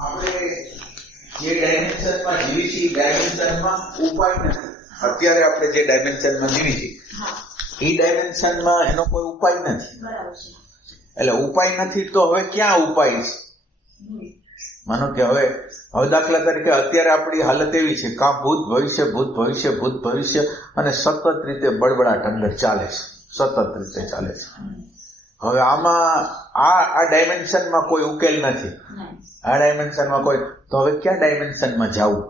આપણે જે ડાયમેન્શનમાં જીવી છીએ ડાયમેન્શનમાં ઉપાય નથી. અત્યારે આપણે જે ડાયમેન્શનમાં જીવી છીએ એ ડાયમેન્શનમાં એનો કોઈ ઉપાય નથી. એટલે ઉપાય નથી તો હવે ક્યાં ઉપાય છે? માનો કે હવે દાખલા તરીકે અત્યારે આપણી હાલત એવી છે કાં ભૂત ભવિષ્ય ભૂત ભવિષ્ય ભૂત ભવિષ્ય અને સતત રીતે બળબડાટ અંદર ચાલે છે, સતત રીતે ચાલે છે. હવે આમાં આ ડાયમેન્શનમાં કોઈ ઉકેલ નથી. આ ડાયમેન્શનમાં કોઈ, તો હવે ક્યાં ડાયમેન્શનમાં જવું?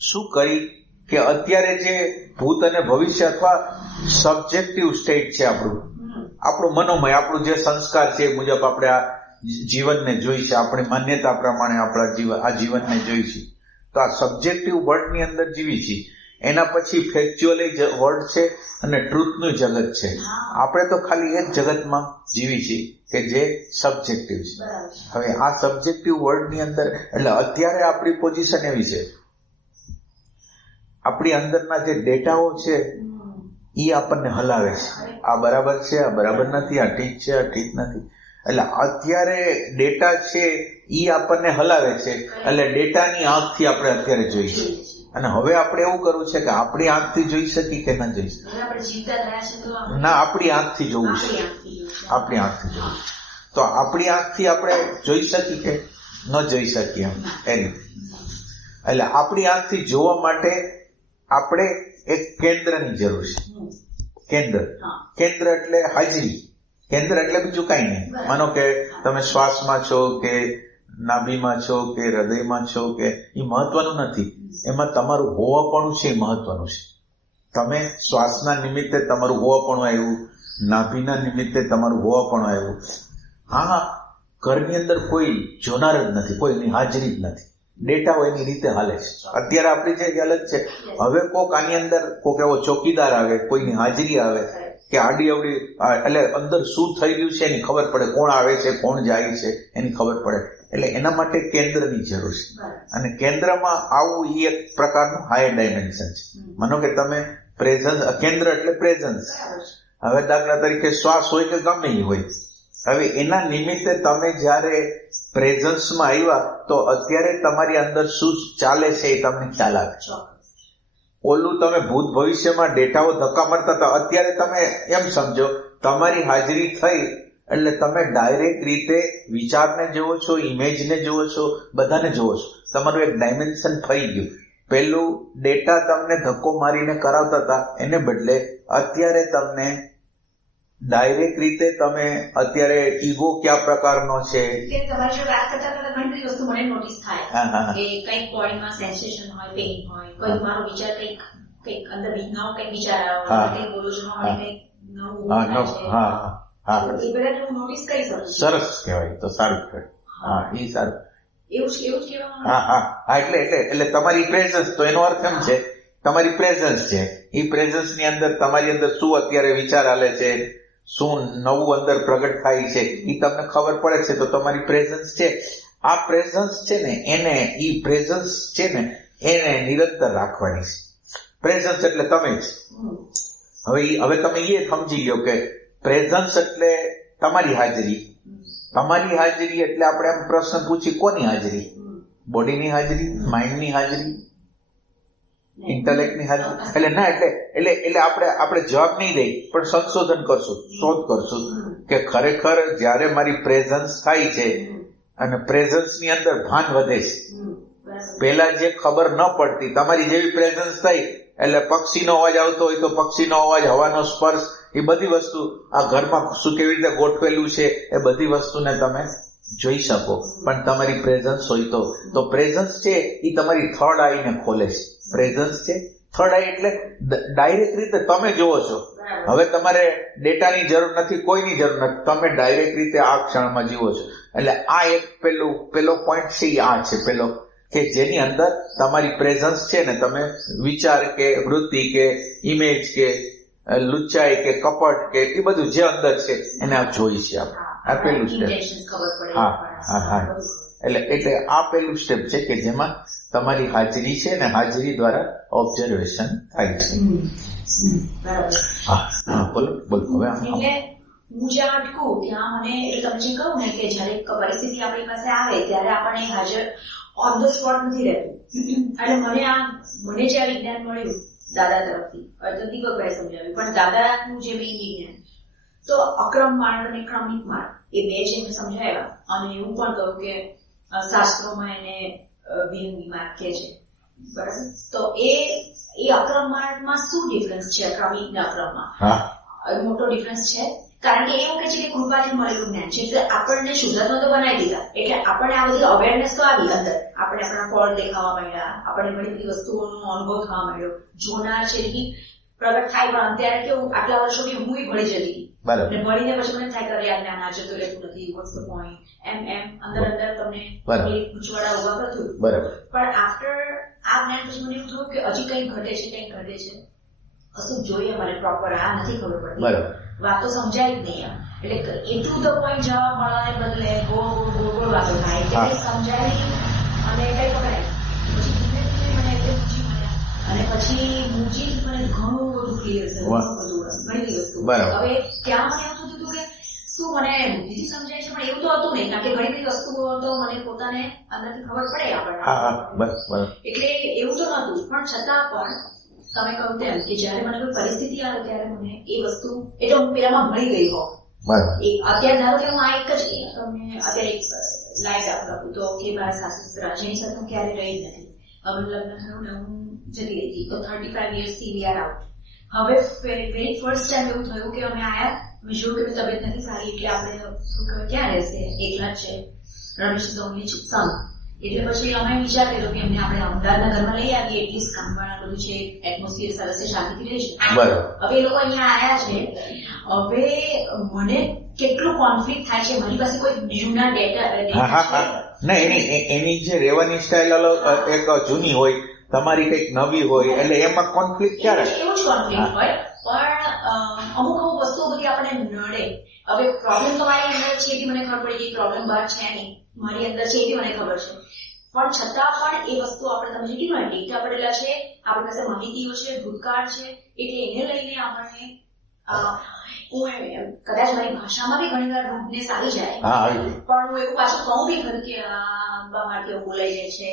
શું કરી કે અત્યારે જે ભૂત અને ભવિષ્ય અથવા સબ્જેક્ટિવ સ્ટેટ છે આપણું મનોમય, આપણું જે સંસ્કાર છે એ મુજબ આપણે આ જીવનને જોઈ છે, આપણી માન્યતા પ્રમાણે આપણા આ જીવનને જોઈ છે. તો આ સબ્જેક્ટિવ વર્લ્ડની અંદર જીવી છીએ. એના પછી ફેક્ચ્યુઅલી વર્લ્ડ છે અને ટ્રુથનું જગત છે. આપણે તો ખાલી એ જ જગતમાં જીવી છીએ કે જે સબ્જેક્ટિવ છે. હવે આ સબ્જેક્ટિવ વર્લ્ડની અંદર એટલે અત્યારે આપણી પોઝિશન એવી છે, આપણી અંદરના જે ડેટાઓ છે એ આપણને હલાવે છે. આ બરાબર છે, આ બરાબર નથી, આ ઠીક છે, આ ઠીક નથી. એટલે અત્યારે ડેટા છે એ આપણને હલાવે છે. એટલે ડેટાની આંખથી આપણે અત્યારે જોઈએ છીએ. અને હવે આપણે એવું કરવું છે કે આપણી આંખથી જોઈ શકીએ કે ના જોઈ શકીએ? ના, આપણી આંખથી જોવું છે. આપણી આંખથી જોવું. તો આપણી આંખથી આપણે જોઈ શકીએ કે ન જોઈ શકીએ એ રીતે. એટલે આપણી આંખથી જોવા માટે આપણે એક કેન્દ્રની જરૂર છે. કેન્દ્ર એટલે હાજરી. કેન્દ્ર એટલે બીજું કઈ નહીં. માનો કે તમે શ્વાસમાં છો કે નાભીમાં છો કે હૃદયમાં છો કે એ મહત્વનું નથી. એમાં તમારું હોવાપણું છે એ મહત્વનું છે. તમે શ્વાસના નિમિત્તે તમારું હોવાપણું આવ્યું, નાભીના નિમિત્તે તમારું હોવાપણું આવ્યું. હા, ઘરની અંદર કોઈ જોનાર જ નથી, કોઈની હાજરી જ નથી. ડેટાઓ એની રીતે હાલે છે. અત્યારે આપણી જે હાલત છે, હવે કોક આની અંદર કોક એવો ચોકીદાર આવે, કોઈની હાજરી આવે કે આડી અવડી, એટલે અંદર શું થઈ રહ્યું છે એની ખબર પડે, કોણ આવે છે કોણ જાય છે એની ખબર પડે. એટલે એના માટે કેન્દ્રની જરૂર છે. અને કેન્દ્રમાં આવું એ એક પ્રકારનું હાયર ડાયમેન્શન છે. માનો કે તમે પ્રેઝન્સ, કેન્દ્ર એટલે પ્રેઝન્સ. હવે દાખલા તરીકે શ્વાસ હોય કે ગમે એ હોય, હવે એના નિમિત્તે તમે જ્યારે પ્રેઝન્સમાં આવ્યા તો અત્યારે તમારી અંદર શું ચાલે છે એ તમને ખ્યાલ આવે. ઓલું તમે ભૂત ભવિષ્યમાં ડેટાઓ ધક્કા મારતા હતા, અત્યારે તમે એમ સમજો તમારી હાજરી થઈ એટલે તમે ડાયરેક્ટ રીતે વિચારને જોવો છો, ઇમેજને જોવો છો, બધાને જોવો છો. તમારું એક ડાયમેન્શન થઈ ગયું. પેલું ડેટા તમને ધક્કો મારીને કરાવતા હતા એને બદલે અત્યારે તમને ડાયરેક્ટ રીતે તમે અત્યારે ઈગો કયા પ્રકારનો છે. તમારી જોડે વાત કરતા કરતા ઘણી બધી વસ્તુ મને નોટિસ થાય કે કંઈક બોડીમાં સેન્સેશન હોય, પેઇન હોય, કોઈ મારો વિચાર કંઈક અંદર નવો કંઈક વિચાર આવ્યો, કંઈક બોલું છું મને કંઈક નવું એ બધા હું નોટિસ કરી શકું. સરસ કહેવાય, તો સારું કહેવાય. હા, એ સારું. એવું જ કહેવાનું. હા, એટલે તમારી પ્રેઝન્સ, તો એનો અર્થ એમ છે તમારી પ્રેઝન્સ છે. એ પ્રેઝન્સ ની અંદર તમારી અંદર શું અત્યારે વિચાર હાલે છે, શું નવું અંદર પ્રગટ થાય છે એ તમને ખબર પડે છે. તો તમારી પ્રેઝન્સ છે. આ પ્રેઝન્સ છે ને એને નિરંતર રાખવાની છે. પ્રેઝન્સ એટલે તમે જ. હવે તમે એ સમજી લો કે પ્રેઝન્સ એટલે તમારી હાજરી. તમારી હાજરી એટલે આપણે એમ પ્રશ્ન પૂછી, કોની હાજરી? બોડીની હાજરી, માઇન્ડની હાજરી, ઇન્ટેલેક્ટની હાજરી? એટલે ના, એટલે આપણે જવાબ નહીં દઈ પણ સંશોધન કરશું, શોધ કરશું કે ખરેખર જ્યારે મારી પ્રેઝન્સ થાય છે અને પ્રેઝન્સની અંદર ભાન વધે છે. પહેલા જે ખબર ન પડતી, તમારી જેવી પ્રેઝન્સ થઈ એટલે પક્ષીનો અવાજ આવતો હોય તો પક્ષીનો અવાજ, હવાનો સ્પર્શ, એ બધી વસ્તુ આ ઘરમાં શું કેવી રીતે ગોઠવેલું છે એ બધી વસ્તુને તમે જોઈ શકો. પણ તમારી પ્રેઝન્સ હોય તો પ્રેઝન્સ છે એ તમારી થર્ડ આઈને ખોલે છે. પ્રેઝન્સ છે થર્ડ આઈ એટલે ડાયરેક્ટ રીતે તમે જોવો છો. હવે તમારે ડેટાની જરૂર નથી, કોઈની જરૂર નથી, તમે ડાયરેક્ટ રીતે આ ક્ષણમાં જીવો છો. એટલે આ એક પેલો પોઈન્ટ છે આ છે પેલો, કે જેની અંદર તમારી પ્રેઝન્સ છે ને તમે વિચાર કે વૃત્તિ કે ઇમેજ કે લુચ્ચાઈ કે કપટ કે એ બધું જે અંદર છે એને આ જોઈ છે. આ પેલું સ્ટેપ. હા, એટલે આ પેલું સ્ટેપ છે કે જેમાં તમારી હાજરી છે ને હાજરી દ્વારા ઓબ્ઝર્વેશન થાય છે. હા, બોલો. હવે હું જ્યાં અટકું ત્યાં મને એટલે તમે જે કહું ને કે જયારે પરિસ્થિતિ આપણી પાસે આવે ત્યારે આપણને હાજર ઓન ધ સ્પોટ નથી રહેતું. એટલે મને જે આ વિજ્ઞાન મળ્યું દાદા તરફથી, દીપકભાઈ સમજાવ્યું, પણ દાદાનું જે મેઇન વિજ્ઞાન તો અક્રમ માર્ગ અને ક્રમિક માર્ગ એ બે જે મેં સમજાવ્યા, અને એવું પણ કહ્યું કે શાસ્ત્રોમાં એને વિહંગી માર્ગ કહે છે, બરાબર. તો એ અક્રમ માર્ગમાં શું ડિફરન્સ છે ક્રમિક ને અક્રમમાં? મોટો ડિફરન્સ છે, કારણ કે એવું કે છે કે કૃપાથી મળેલું જ્ઞાન છે, એટલે આપણને શુદ્ધાત્મા તો બનાવી દીધા, એટલે આપણને આ બધી અવેરનેસ તો આવી અંદર, આપણે આપણા ફોલ્ટ દેખાવા માંડ્યા, આપણને ઘણી બધી વસ્તુઓનો અનુભવ થવા માંડ્યો, જોનાર છે પ્રગટ થાય. પણ અત્યારે કેવું આટલા વર્ષોથી હું ભળી જતી હતી, ભણીને પછી મને થાય કરે આ જ્ઞાન આ જતું રહેતું નથી, વોટ્સ ધ પોઈન્ટ, એમ અંદર તમને પૂછવાડા ઉભા કરતું. પણ આફ્ટર આ જ્ઞાન પછી મને એવું થયું કે હજી કંઈક ઘટે છે, કશું જોઈએ મને પ્રોપર આ નથી ખબર પડતી, વાતો સમજાય જ નહીં. એટલે એટલું ધ પોઈન્ટ જવાબ મળવાને બદલે ગોળ વાતો થાય, એટલે સમજાવી અને કઈ પકડાય. પછી ધીમે ધીમે મને એટલે મૂજી મળ્યા, અને પછી મૂજી મને ઘણું બધું ક્લિયર થયું, ઘણી વસ્તુ. હવે ત્યાં મને એવું થતું હતું કે શું મને બુદ્ધિથી સમજાય છે, પણ એવું તો હતું નહીં, કારણ કે ઘણી બધી વસ્તુઓ તો મને પોતાને અંદરથી ખબર પડે આપણને, એટલે એવું તો નતું. પણ છતાં પણ તમે કહું તેમ કે જયારે મને કોઈ પરિસ્થિતિ આવે ત્યારે મને એ વસ્તુ એટલે હું પેલામાં મળી ગઈ હોઉં. અત્યારે ધારો કે હું આ એક જ તમને અત્યારે એક લાઈટ આપું તો કે મારા સાસુ જેની સાથે હું ક્યારે રહી જ નથી. હવે લગ્ન થયું ને હું જતી રહી હતી, તો 35 years થી વી આર આઉટ. હવે વેરી ફર્સ્ટ ટાઈમ એવું થયું કે અમે આયા, મેં જોયું કે તબિયત નથી સારી, એટલે આપણે ક્યાં રહેશે, એકલા જ છે, રમેશ ઇઝ ઓનલી સન. એટલે પછી અમે વિચાર કર્યો કે એમને આપણે અમદાવાદના ઘરમાં લઈ આવીએ, એટલીસ્ટ કામવાળા બધું છે, એટમોસ્ફિયર સરસ છે, શાંતિથી રહીશું. હવે એ લોકો અહીંયા આવ્યા છે. હવે મને કેટલું કોન્ફ્લિક્ટ થાય છે, મારી પાસે કોઈ જૂના ડેટા એની જે રહેવાની સ્ટાઇલ અલગ, એક જૂની હોય, તમારી કઈક નવી હોય, એટલે એમાં કોન્ફ્લિક્ટ ક્યારે? એવું જ કોન્ફ્લિક્ટ હોય, પણ અમુક વસ્તુઓ બધી આપણને નડે. હવે પ્રોબ્લેમ તો મારી અંદર છે એથી મને ખબર પડી કે પ્રોબ્લેમ બહાર છે નહીં, મારી અંદર છે એથી મને ખબર છે. પણ છતાં પણ એ વસ્તુ આપણે તમે જે કીધું ડેટા પડેલા છે, આપણી પાસે માહિતીઓ છે, ભૂતકાળ છે, એટલે એને લઈને આપણને કદાચ મારી ભાષામાં બી ઘણી વાર રૂડનેસ આવી જાય, પણ હું એવું પાછું કહું બી ખરું કે મારથી બોલાઈ જાય છે,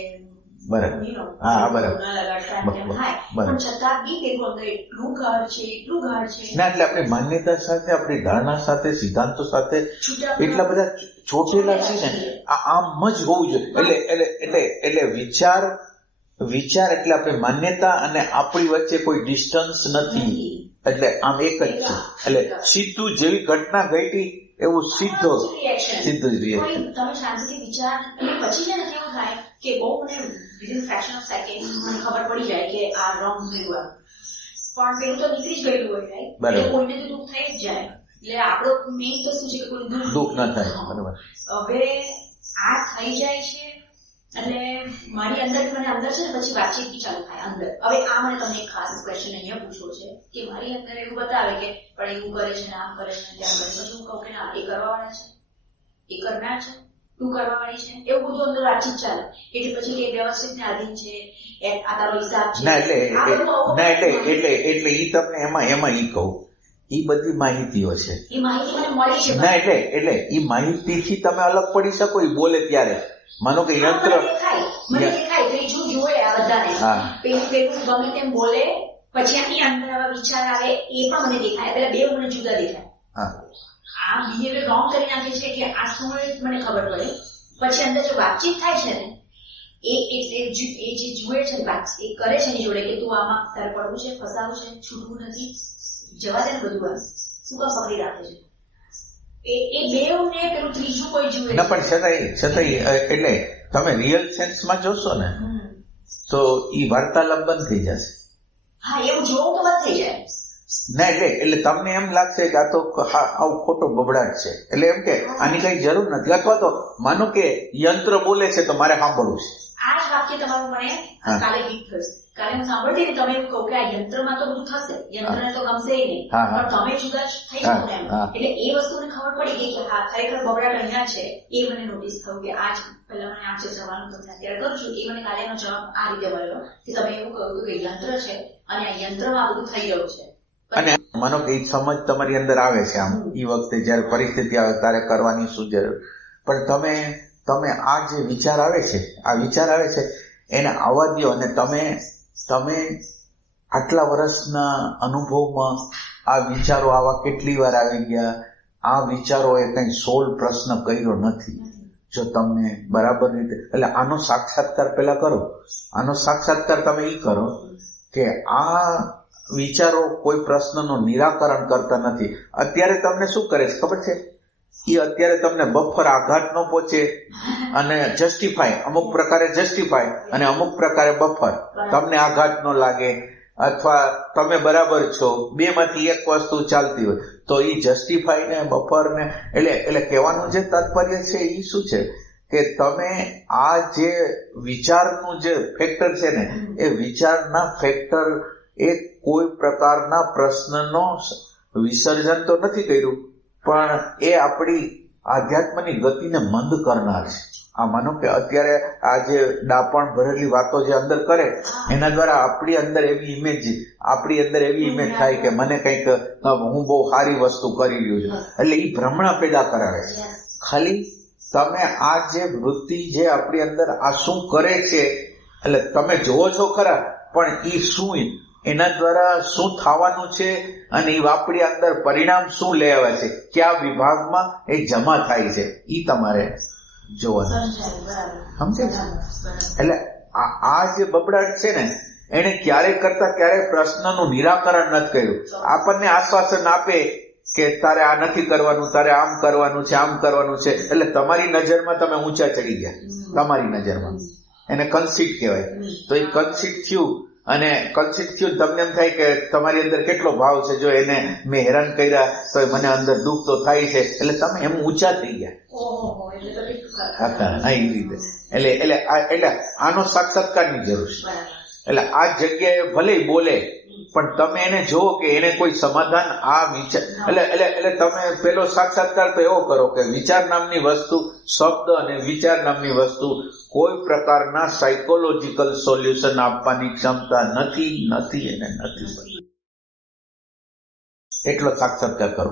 એટલે આપણી માન્યતા સાથે, આપણી ધારણા સાથે, સિદ્ધાંતો સાથે એટલા બધા ચોટેલા છે ને, આમ જ હોવું જોઈએ. એટલે વિચાર એટલે આપણી માન્યતા અને આપણી વચ્ચે કોઈ ડિસ્ટન્સ નથી, એટલે આમ એક જ છે. એટલે સીધું જેવી ઘટના ઘટી એવું સીધું જ રિએક્શન. તમે શાંતિથી વિચાર પછી છે ને કેવું થાય કે બહુ મને વિધિન ફ્રેક્શન ઓફ સેકન્ડ મને ખબર પડી જાય કે આ રોંગ થયું, પણ પેલું તો નીકળી જ ગયેલું હોય, રાઈટ? એટલે કોઈને તો દુઃખ થઈ જ જાય. એટલે આપણો મેઇન તો શું છે કે કોઈ દુઃખ ના થાય. બરાબર. હવે આ થઈ જાય છે એટલે મારી અંદર મને અંદર છે ને પછી વાતચીત બી ચાલુ થાય અંદર. હવે આ મને તમને એક ખાસ ક્વેશ્ચન અહીંયા પૂછવો છે કે મારી અંદર એવું બતાવે કે પણ એવું કરે છે ને આમ કરે છે ને ત્યાં કરે, પછી હું કહું કે ના એ કરવાવાળા છે, એ કરનાર છે, તું કરવાવાળી છે, એવું બધું અંદર વાતચીત ચાલે. એટલે પછી કે વ્યવસ્થિત ને આધીન છે, આ તારો હિસાબ છે. એટલે ઈ તમને એમાં ઈ કહું, ઈ બધી માહિતીઓ છે, એ માહિતી મને મળી છે. ના એટલે ઈ માહિતીથી તમે અલગ પડી શકો. ઈ બોલે ત્યારે માનો કે યંત્ર મને દેખાય ત્રીજું જોડે આ બધાને, પેલું ગમે તેમ બોલે, પછી આની અંદર આવા વિચાર આવે એ પણ મને દેખાય. પેલા બે મને જુદા દેખાય. આ બિહેવિયર રોંગ કરી નાખે છે કે આ શું મને ખબર પડે. પછી અંદર જો વાતચીત થાય છે ને એ જે જુએ છે એ કરે છે એની જોડે કે તું આમાં તારે પડવું છે, ફસાવું છે, છૂટવું નથી, જવા દે ને બધું આ શું કામ પકડી રાખે છે. એ બેઉને પેલું ત્રીજું કોઈ જુએ ના, પણ છતાંય એટલે તમે રિયલ સેન્સમાં જોશો ને તો ઈ વાર્તાલાપ બંધ થઈ જશે. હા, એવું જોવું તો બંધ થઈ જાય. ના એટલે તમને એમ લાગશે કે આ તો આવું ખોટો બબડાટ છે, એટલે એમ કે આની કઈ જરૂર નથી. અથવા તો માનો કે યંત્ર બોલે છે તો મારે સાંભળવું છે. આ જ વાક્ય તમારું મને કાલે હિટ થશે. કાલે હું સાંભળતી ને તમે એવું કહું કે આ યંત્રમાં તો બધું થશે, યંત્રને તો ગમશે નહીં, પણ તમે જુદા જ થઈ શકો ને. એટલે એ વસ્તુને ખબર પડી ગઈ કે હા ખરેખર બબડાટ અહીંયા છે. એ મને નોટિસ થયું કે આજ પહેલા મને આ જે સવાલ તમને અત્યારે કરું છું એ મને કાલેનો જવાબ આ રીતે મળ્યો કે તમે એવું કહ્યું કે યંત્ર છે અને આ યંત્રમાં આ બધું થઈ રહ્યું છે. અને માનો કે એ સમજ તમારી અંદર આવે છે, આમ એ વખતે જયારે પરિસ્થિતિ આવે ત્યારે કરવાની શું જરૂર, પણ તમે આ જે વિચાર આવે છે એને આવવા દો, અને તમે આટલા વર્ષના અનુભવમાં આ વિચારો આવા કેટલી વાર આવી ગયા, આ વિચારોએ કઈ સોલ્વ પ્રશ્ન કર્યો નથી. જો તમને બરાબર રીતે, એટલે આનો સાક્ષાત્કાર પેલા કરો. આનો સાક્ષાત્કાર તમે એ કરો કે આ વિચારો કોઈ પ્રશ્નનું નિરાકરણ કરતા નથી. અત્યારે તમને શું કરે છે ખબર છે? એ અત્યારે તમને બફર આઘાત ન પહોંચે અને જસ્ટિફાય, અમુક પ્રકારે જસ્ટિફાય અને અમુક પ્રકારે બફર, તમને આઘાત ન લાગે અથવા તમે બરાબર છો, બે માંથી એક વસ્તુ ચાલતી હોય તો એ જસ્ટિફાય ને બફર ને એટલે કહેવાનું જે તાત્પર્ય છે એ શું છે કે તમે આ જે વિચારનું જે ફેક્ટર છે ને એ વિચારના ફેક્ટર એ કોઈ પ્રકારના પ્રશ્નનો વિસર્જન તો નથી કર્યું, પણ એ આપણી આધ્યાત્મની ગતિને મંદ કરનાર છે. આ માનો કે અત્યારે આ જે ડાપણ ભરેલી વાતો જે અંદર કરે એના દ્વારા આપણી અંદર એવી ઇમેજ થાય કે મને કંઈક હું બહુ સારી વસ્તુ કરી રહ્યું છું, એટલે એ ભ્રમણા પેદા કરાવે છે. ખાલી તમે આ જે વૃત્તિ જે આપણી અંદર આ શું કરે છે એટલે તમે જોવો છો ખરા, પણ એ શું એના દ્વારા શું થવાનું છે અને એ આપણી અંદર પરિણામ શું લેવા છે, કયા વિભાગમાં એ જમા થાય છે, એ તમારે જોવાનું. સમજે છે? એટલે આ જે બબડાટ છે ને એને ક્યારેક કરતા ક્યારેક પ્રશ્નનું નિરાકરણ નથી કર્યું. આપણને આશ્વાસન આપે કે તારે આ નથી કરવાનું, તારે આમ કરવાનું છે, આમ કરવાનું છે, એટલે તમારી નજરમાં તમે ઊંચા ચડી ગયા. તમારી નજરમાં એને કન્સીટ કહેવાય. તો એ કન્સીટ થયું અને તમને એમ થાય કે તમારી અંદર કેટલો ભાવ છે, જો એને મેં હેરાન કર્યા તો મને અંદર દુઃખ તો થાય છે, એટલે તમે એમ ઊંચા થઈ ગયા. એ રીતે એટલે આનો સાક્ષાત્કારની જરૂર છે. એટલે આ જગ્યાએ ભલે બોલે પણ તમે એને જુઓ કે એને કોઈ સમાધાન આ વિચાર એટલે તમે પેલો સાક્ષાત્કાર તો એવો કરો કે વિચાર નામની વસ્તુ, શબ્દ અને વિચાર નામની વસ્તુ કોઈ પ્રકારના સાયકોલોજીકલ સોલ્યુશન આપવાની ક્ષમતા નથી. એટલો સાક્ષાત્કાર કરો.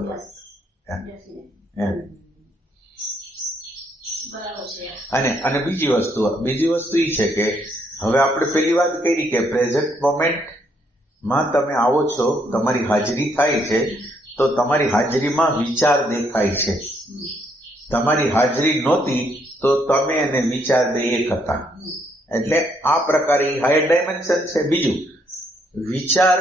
અને બીજી વસ્તુ એ છે કે હવે આપણે પેલી વાત કરી કે પ્રેઝન્ટ મોમેન્ટ માં તમે આવો છો, તમારી હાજરી થાય છે તો તમારી હાજરીમાં વિચાર દેખાય છે. તમારી હાજરી નહોતી તો તમે અને વિચાર બે એક હતા. એટલે આ પ્રકારે હાયર ડાયમેન્શન છે. બીજું વિચાર,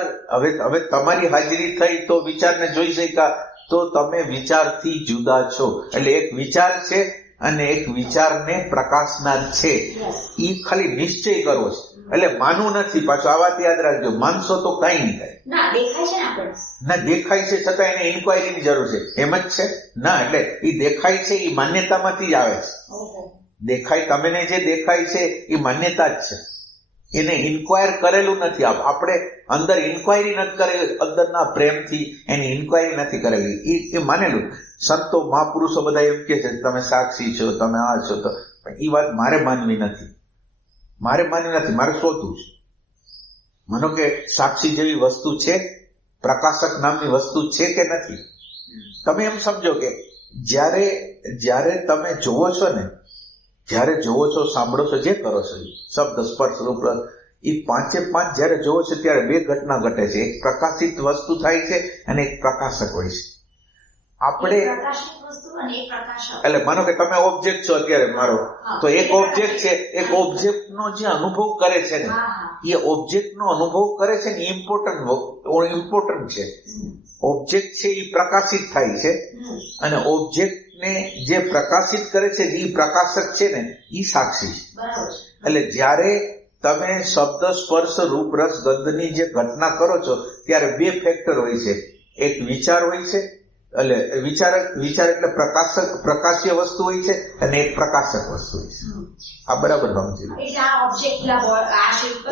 હવે તમારી હાજરી થઈ તો વિચારને જોઈ શક્યા તો તમે વિચારથી જુદા છો. એટલે એક વિચાર છે અને એક વિચારને પ્રકાશનાર છે. એ ખાલી નિશ્ચય કરવો છે. એટલે માનવું નથી. પાછું આ વાત યાદ રાખજો, માનશો તો કઈ નહીં થાય. ના, દેખાય છે છતાં એને ઇન્ક્વાયરીની જરૂર છે. એમ જ છે ના. એટલે એ દેખાય છે એ માન્યતામાંથી જ આવે છે. દેખાય, તમને જે દેખાય છે એ માન્યતા જ છે. એને ઇન્ક્વાયર કરેલું નથી. આપણે અંદર ઇન્ક્વાયરી નથી કરેલી, અંદરના પ્રેમથી એની ઇન્ક્વાયરી નથી કરેલી. એ માનેલું. સંતો મહાપુરુષો બધા એમ કે છે તમે સાક્ષી છો, તમે આ છો, તો એ વાત મારે માનવી નથી. મારે શોધવું છે. માનો કે સાક્ષી જેવી વસ્તુ છે, પ્રકાશક નામની વસ્તુ છે કે નથી. તમે એમ સમજો કે જ્યારે તમે જોવો છો ને, જ્યારે જોવો છો, સાંભળો છો, જે કરો છો, શબ્દ, સ્પર્શ, રૂપ, એ પાંચે પાંચ જ્યારે જોવો છો ત્યારે બે ઘટના ઘટે છે. એક પ્રકાશિત વસ્તુ થાય છે અને એક પ્રકાશક હોય છે. આપણે એટલે માનો કે તમે ઓબ્જેક્ટ છો અત્યારે મારો, તો એક ઓબ્જેક્ટ છે, એક ઓબ્જેક્ટ નો જે અનુભવ કરે છે ને એ ઓબ્જેક્ટ નો અનુભવ કરે છે ને ઇમ્પોર્ટન્ટ છે. ઓબ્જેક્ટ છે એ પ્રકાશિત થાય છે અને ઓબ્જેક્ટ ને જે પ્રકાશિત કરે છે એ પ્રકાશક છે ને એ સાક્ષી છે. એટલે જ્યારે તમે શબ્દ, સ્પર્શ, રૂપ, રસ, ગંધની જે ઘટના કરો છો ત્યારે બે ફેક્ટર હોય છે. એક વિચાર હોય છે, એટલે વિચાર એટલે પ્રકાશ્ય વસ્તુ હોય છે અને એક પ્રકાશક વસ્તુ હોય છે. આ બરાબર સમજી.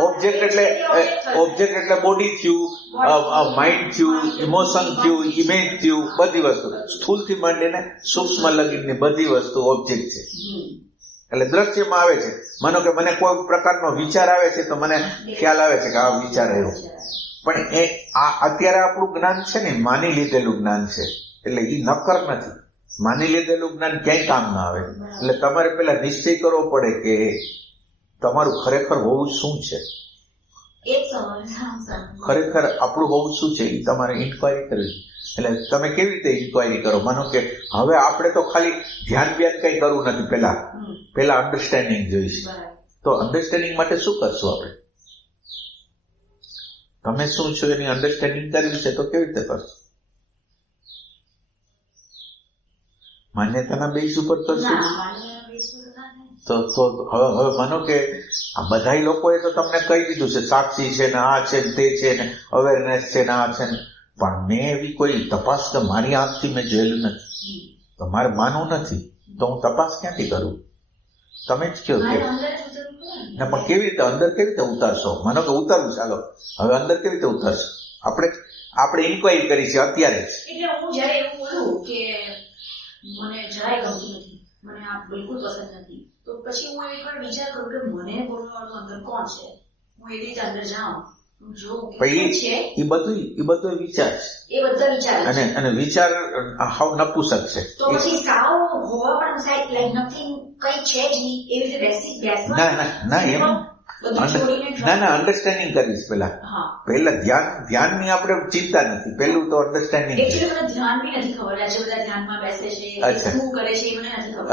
ઓબ્જેક્ટ એટલે બોડી થયું, માઇન્ડ થયું, ઇમોશન થયું, ઇમેજ થયું, બધી વસ્તુ સ્થૂળથી માંડીને સૂક્ષ્મ લગીની બધી વસ્તુ ઓબ્જેક્ટ છે. એટલે દ્રશ્યમાં આવે છે. માનો કે મને કોઈ પ્રકારનો વિચાર આવે છે તો મને ખ્યાલ આવે છે કે આ વિચાર આવ્યો, પણ એ આ અત્યારે આપણું જ્ઞાન છે ને માની લીધેલું જ્ઞાન છે, એટલે એ નક્કર નથી. માની લીધેલું જ્ઞાન ક્યાંય કામ ના આવે. એટલે તમારે પેલા નિશ્ચય કરવો પડે કે તમારું ખરેખર હોવું શું છે, ખરેખર આપણું હોવું શું છે, એ તમારે ઇન્ક્વાયરી કરવી. એટલે તમે કેવી રીતે ઇન્ક્વાયરી કરો? માનો કે હવે આપણે તો ખાલી ધ્યાન કઈ કરવું નથી, પેલા અન્ડરસ્ટેન્ડિંગ જોઈશે. તો અન્ડરસ્ટેન્ડિંગ માટે શું કરશું આપણે? તમે શું છો એની અન્ડરસ્ટેન્ડિંગ કરવી છે તો કેવી રીતે કરશો? માન્યતાના બેઝ ઉપર કરશું તો હવે માનો કે આ બધા લોકોએ તો તમને કહી દીધું છે સાક્ષી છે ને, આ છે ને, તે છે ને, અવેરનેસ છે ને, આ છે ને, પણ મેં એવી કોઈ તપાસ તો મારી આંખથી મેં જોયેલું નથી. તો મારે માનવું નથી તો હું તપાસ ક્યાંથી કરું? તમે જ કહો કે ના, પણ કેવી રીતે અંદર કેવી રીતે ઉતારશો? માનો કે ઉતારવું, ચાલો હવે અંદર કેવી રીતે ઉતારશો? આપણે ઇન્ક્વાયરી કરી છે અત્યારે જ. એટલે હું જયારે એવું બોલું કે મને જરાય ગમતું નથી, મને આ બિલકુલ પસંદ નથી, તો પછી હું એકવાર વિચાર કરું કે મને બોલવાનું અંદર કોણ છે. હું એવી રીતે અંદર જાઉં, એ બધું વિચાર છે, એ બધા વિચાર અને વિચાર હાવ નપુસક છે. તો પછી સાવ હોવા પણ સાહેબ લાઈક નથિંગ, કઈ છે જ નહીં એવી રીતે ના અન્ડરસ્ટેન્ડિંગ કરીશ. પેલા ધ્યાનની આપણે ચિંતા નથી, પેલું તો અન્ડરસ્ટેન્ડિંગ. એકચ્યુઅલી મને ધ્યાન બી નથી ખબર, આજે બધા ધ્યાનમાં બેસે છે, શું કરે છે એ મને નથી ખબર.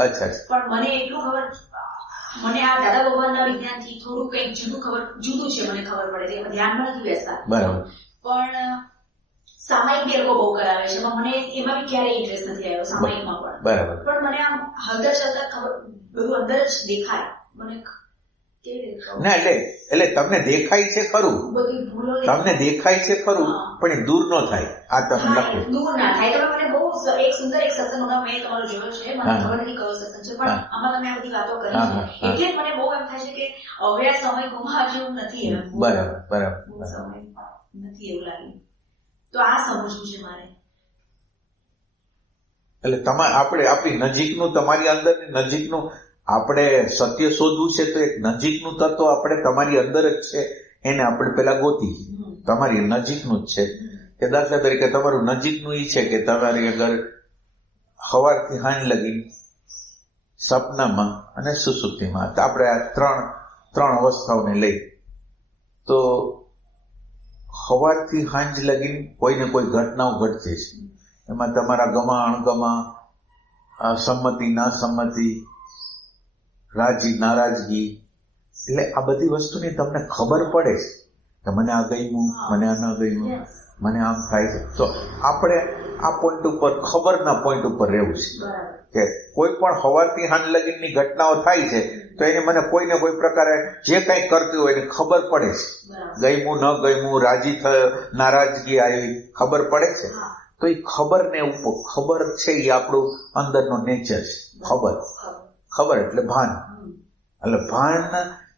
પણ મને એટલું ખબર, મને આ દાદા ભગવાનના વિજ્ઞાનથી થોડું કંઈક જુદું છે, મને ખબર પડે છે. ધ્યાનમાં નથી બેસતા, બરાબર, પણ સામાયિક બી લોકો બહુ કરાવે છે, મને એમાં બી ક્યારેય ઇન્ટરેસ્ટ નથી આવ્યો, સામાયિકમાં પણ. બરાબર, પણ મને આમ હલતા ચલતા ખબર, બધું અંદર જ દેખાય મને. ના એટલે તમને દેખાય છે ખરું, તમને દેખાય છે ખરું, પણ એ દૂર ન થાય. આ તમે લખો, દૂર ના થાય. તમે મને બહુ એક સુંદર એક સત્સંગ મેં તમારો જોયો છે, મને ખબર નથી કયો સત્સંગ છે, પણ આમાં તમે આ બધી વાતો કરી છે, એટલે મને બહુ એમ થાય છે કે હવે આ સમય ગુમાવા જેવું નથી. બરાબર, સમય નથી એવું લાગે. તો આ સમજવું છે મારે. એટલે આપણે આપણી નજીકનું, તમારી અંદરની નજીકનું આપણે સત્ય શોધવું છે, તો એક નજીકનું તત્વ આપણે તમારી અંદર જ છે, એને આપણે પેલા ગોતી. તમારી નજીકનું જ છે કે દાખલા તરીકે તમારું નજીકનું ઈ છે કે તમારી અંદર સવારથી સાંજ લગી સપનામાં અને સુસુપ્તિમાં, આપણે આ ત્રણ અવસ્થાઓને લઈ, તો સવારથી સાંજ લગી કોઈને કોઈ ઘટનાઓ ઘટશે છે. એમાં તમારા ગમા અણગમા, સંમતિ ના સંમતિ, રાજી નારાજગી, એટલે આ બધી વસ્તુની તમને ખબર પડે છે કે મને આ ગમ્યું, મને આ ન ગમ્યું, મને આમ થાય છે. તો આપણે આ પોઈન્ટ ઉપર, ખબરના પોઈન્ટ ઉપર રહેવું છે કે કોઈ પણ સવારથી સાંજ લગીની ઘટનાઓ થાય છે તો એને મને કોઈને કોઈ પ્રકારે જે કંઈ કરતી હોય એને ખબર પડે છે. ગમ્યું ન ગમ્યું, રાજી થયો, નારાજગી આવી, ખબર પડે છે. તો એ ખબરને ખબર છે એ આપણું અંદરનો નેચર છે. ખબર એટલે ભાન. એટલે ભાન.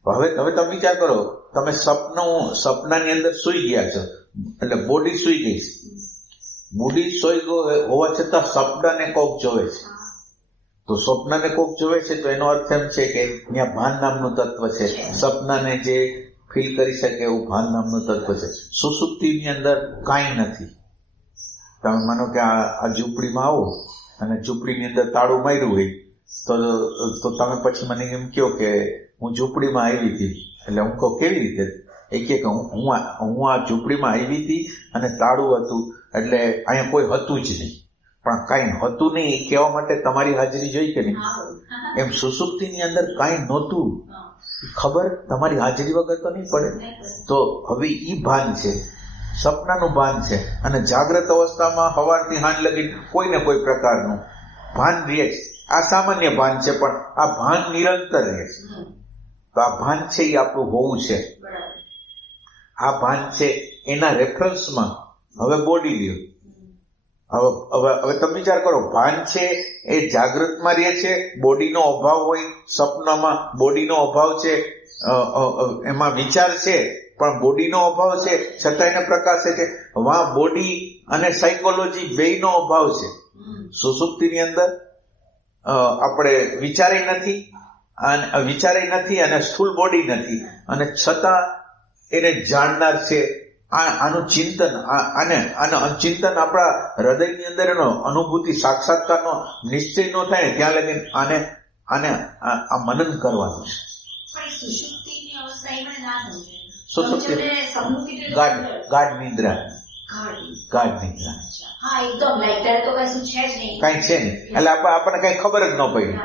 હવે તમે વિચાર કરો, તમે સપનાની અંદર સુઈ ગયા છો, એટલે બોડી સુઈ ગઈ છે. બોડી સુઈ ગયો હોવા છતાં સપનાને કોક જોવે છે. તો સ્વપ્નને કોક જોવે છે તો એનો અર્થ એમ છે કે ત્યાં ભાન નામનું તત્વ છે. સપનાને જે ફીલ કરી શકે એવું ભાન નામનું તત્વ છે. સુસુપ્તિની અંદર કાંઈ નથી. તમે માનો કે આ ઝૂંપડીમાં આવો અને ઝૂંપડીની અંદર તાળું માર્યું હોય તો તમે પછી મને એમ કહો કે હું ઝૂંપડીમાં આવી હતી. એટલે હું કહું કેવી રીતે? એ કે હું આ ઝૂંપડીમાં આવી હતી અને તાળું હતું, એટલે અહીંયા કોઈ હતું જ નહીં. પણ કાંઈ હતું નહીં એ કહેવા માટે તમારી હાજરી જોઈ કે નહીં? એમ સુસુપ્તિની અંદર કાંઈ નહોતું, ખબર તમારી હાજરી વગર તો નહીં પડે. તો હવે ઈ ભાન છે, સપનાનું ભાન છે. અને જાગ્રત અવસ્થામાં સવારથી સાંજ લગી કોઈને કોઈ પ્રકારનું ભાન રહે છે. આ સામાન્ય ભાન છે, પણ આ ભાન નિરંતર રહે છે. તો આ ભાન છે એ આપણું હોવું છે. આ ભાન છે એના રેફરન્સમાં હવે બોડી લ્યો. હવે તમે વિચાર કરો, ભાન છે એ જાગૃતમાં રહે છે, બોડીનો અભાવ હોય, સપનામાં બોડીનો અભાવ છે, એમાં વિચાર છે પણ બોડીનો અભાવ છે, છતાં એને પ્રકાશે છે. વાં બોડી અને સાયકોલોજી બેયનો અભાવ છે. સુસુપ્તિની અંદર આપણે વિચારે નથી અને સ્થૂળ બોડી નથી, અને છતાં એને જાણનાર છે, આનું ચિંતન અને ચિંતન આપણા હૃદયની અંદર એનો અનુભૂતિ સાક્ષાત્કારનો નિશ્ચય નો થાય ત્યાં લગી આને આ મનન કરવાનું છે. ગાઢ નિદ્રા કઈ છે નહીં એટલે આપણને કઈ ખબર જ ન પડી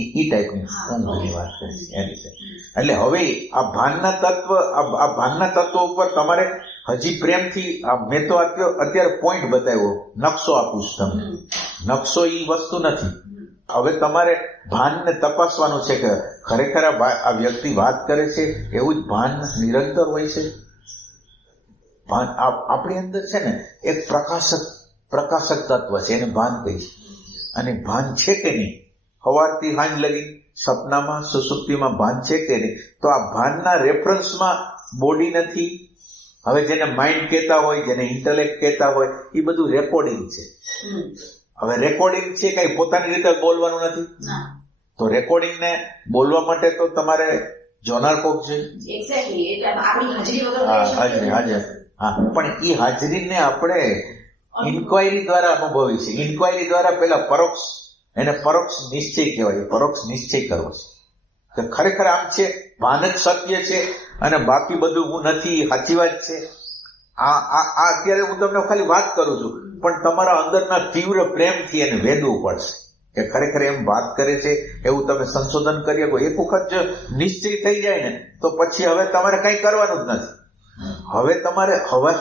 ઈ ટાઈપની ઊંઘની વાત કરી છે એ રીતે. એટલે હવે આ ભાનના તત્વ ઉપર તમારે હજી પ્રેમથી મેં તો અત્યારે પોઈન્ટ બતાવ્યો, નકશો આપું છું તમને. નકશો ઈ વસ્તુ નથી. હવે તમારે ભાનને તપાસવાનું છે કે ખરેખર આ વ્યક્તિ વાત કરે છે એવું જ ભાન નિરંતર હોય છે. ભાન આપણી અંદર છે ને એક પ્રકાશક તત્વ છે, એને ભાન કહીશ. અને ભાન છે કે નહીં, સવારથી સાંજ લગી સપનામાં સુસુપ્તિમાં ભાન છે કે નહીં, તો આ ભાનના રેફરન્સમાં બોડી નથી. હવે જેને માઇન્ડ કહેતા હોય, જેને ઇન્ટેલેક્ટ કહેતા હોય, એ બધું રેકોર્ડિંગ છે. હવે રેકોર્ડિંગ છે, કઈ પોતાની રીતે બોલવાનું નથી. તો રેકોર્ડિંગને બોલવા માટે તો તમારે જોનાર કોક છે. હા, પણ એ હાજરીને આપણે ઇન્ક્વાયરી દ્વારા અનુભવી છે. ઇન્ક્વાયરી દ્વારા પેલા પરોક્ષ નિશ્ચય કહેવાય. પરોક્ષ નિશ્ચય કરવો છે કે ખરેખર આમ છે, ભાન જ સત્ય છે અને બાકી બધું હું નથી, સાચી વાત છે. આ અત્યારે હું તમને ખાલી વાત કરું છું, પણ તમારા અંદરના તીવ્ર પ્રેમથી એને વેદવું પડશે કે ખરેખર એમ વાત કરે છે એવું તમે સંશોધન કરી શકો. એક વખત જો નિશ્ચય થઈ જાય ને તો પછી હવે તમારે કઈ કરવાનું જ નથી. હવે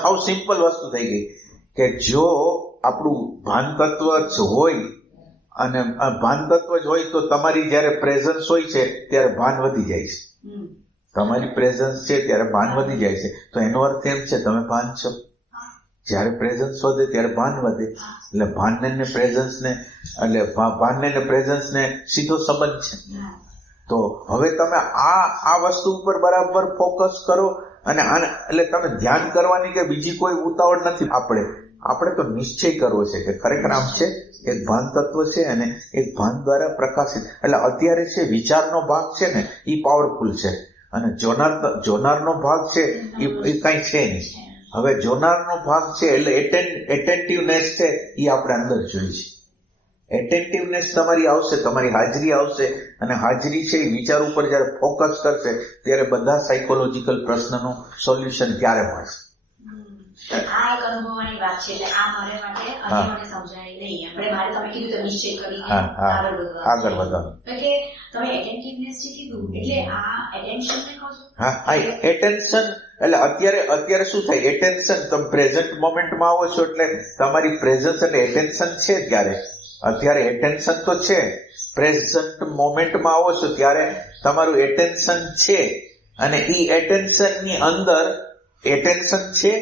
હાવ સિમ્પલ વસ્તુ થઈ ગઈ કે જો આપણું ભાન તત્વ જ હોય અને ભાન તત્વ જ હોય તો તમારી જયારે પ્રેઝન્સ હોય છે ત્યારે ભાન વધી જાય છે. તમારી પ્રેઝન્સ છે ત્યારે ભાન વધી જાય છે, તો એનો અર્થ એમ છે તમે ભાન છો. જયારે પ્રેઝન્સ વધે ત્યારે ભાન વધે. એટલે ભાનને પ્રેઝન્સને સીધો સંબંધ છે. તો હવે તમે આ વસ્તુ ઉપર બરાબર ફોકસ કરો અને એટલે તમે ધ્યાન કરવાની કે બીજી કોઈ ઉતાવળ નથી. આપણે તો નિશ્ચય કરવો છે કે ખરેખર આમ છે, એક ભાન તત્વ છે અને એક ભાન દ્વારા પ્રકાશિત. એટલે અત્યારે છે વિચારનો ભાગ છે ને એ પાવરફુલ છે અને જોનારનો ભાગ છે એ કઈ છે નહીં. હવે જોનારનો ભાગ છે એટલે એટેન્ટિવનેસ છે એ આપણે અંદર જોઈએ છે. એટેન્ટિવનેસ તમારી આવશે, તમારી હાજરી આવશે અને હાજરી છે એ વિચાર ઉપર જયારે ફોકસ કરશે ત્યારે બધા સાયકોલોજીકલ પ્રશ્નનું સોલ્યુશન ત્યારે મળશે. આ એક અનુભવવાની વાત છે. એટલે આ મારે માટે અન્યને સમજાય નહીં. મારે તમે કીધું તો નિશ્ચય કરીને આગળ વધવાનું. એટલે તમે એટેન્ટિવનેસ જે કીધું એટલે આ એટેન્શન ને કહો છો? હા, એટેન્શન એટલે અત્યારે શું થાય, એટેન્શન તમે પ્રેઝન્ટ મોમેન્ટમાં આવો છો એટલે તમારી પ્રેઝન્સ એટલે એટેન્શન છે. ત્યારે અત્યારે એટેન્શન તો છે, પ્રેઝન્ટ મોમેન્ટમાં આવો છો ત્યારે તમારું એટેન્શન છે અને એ એટેન્શનની અંદર એટેન્શન છે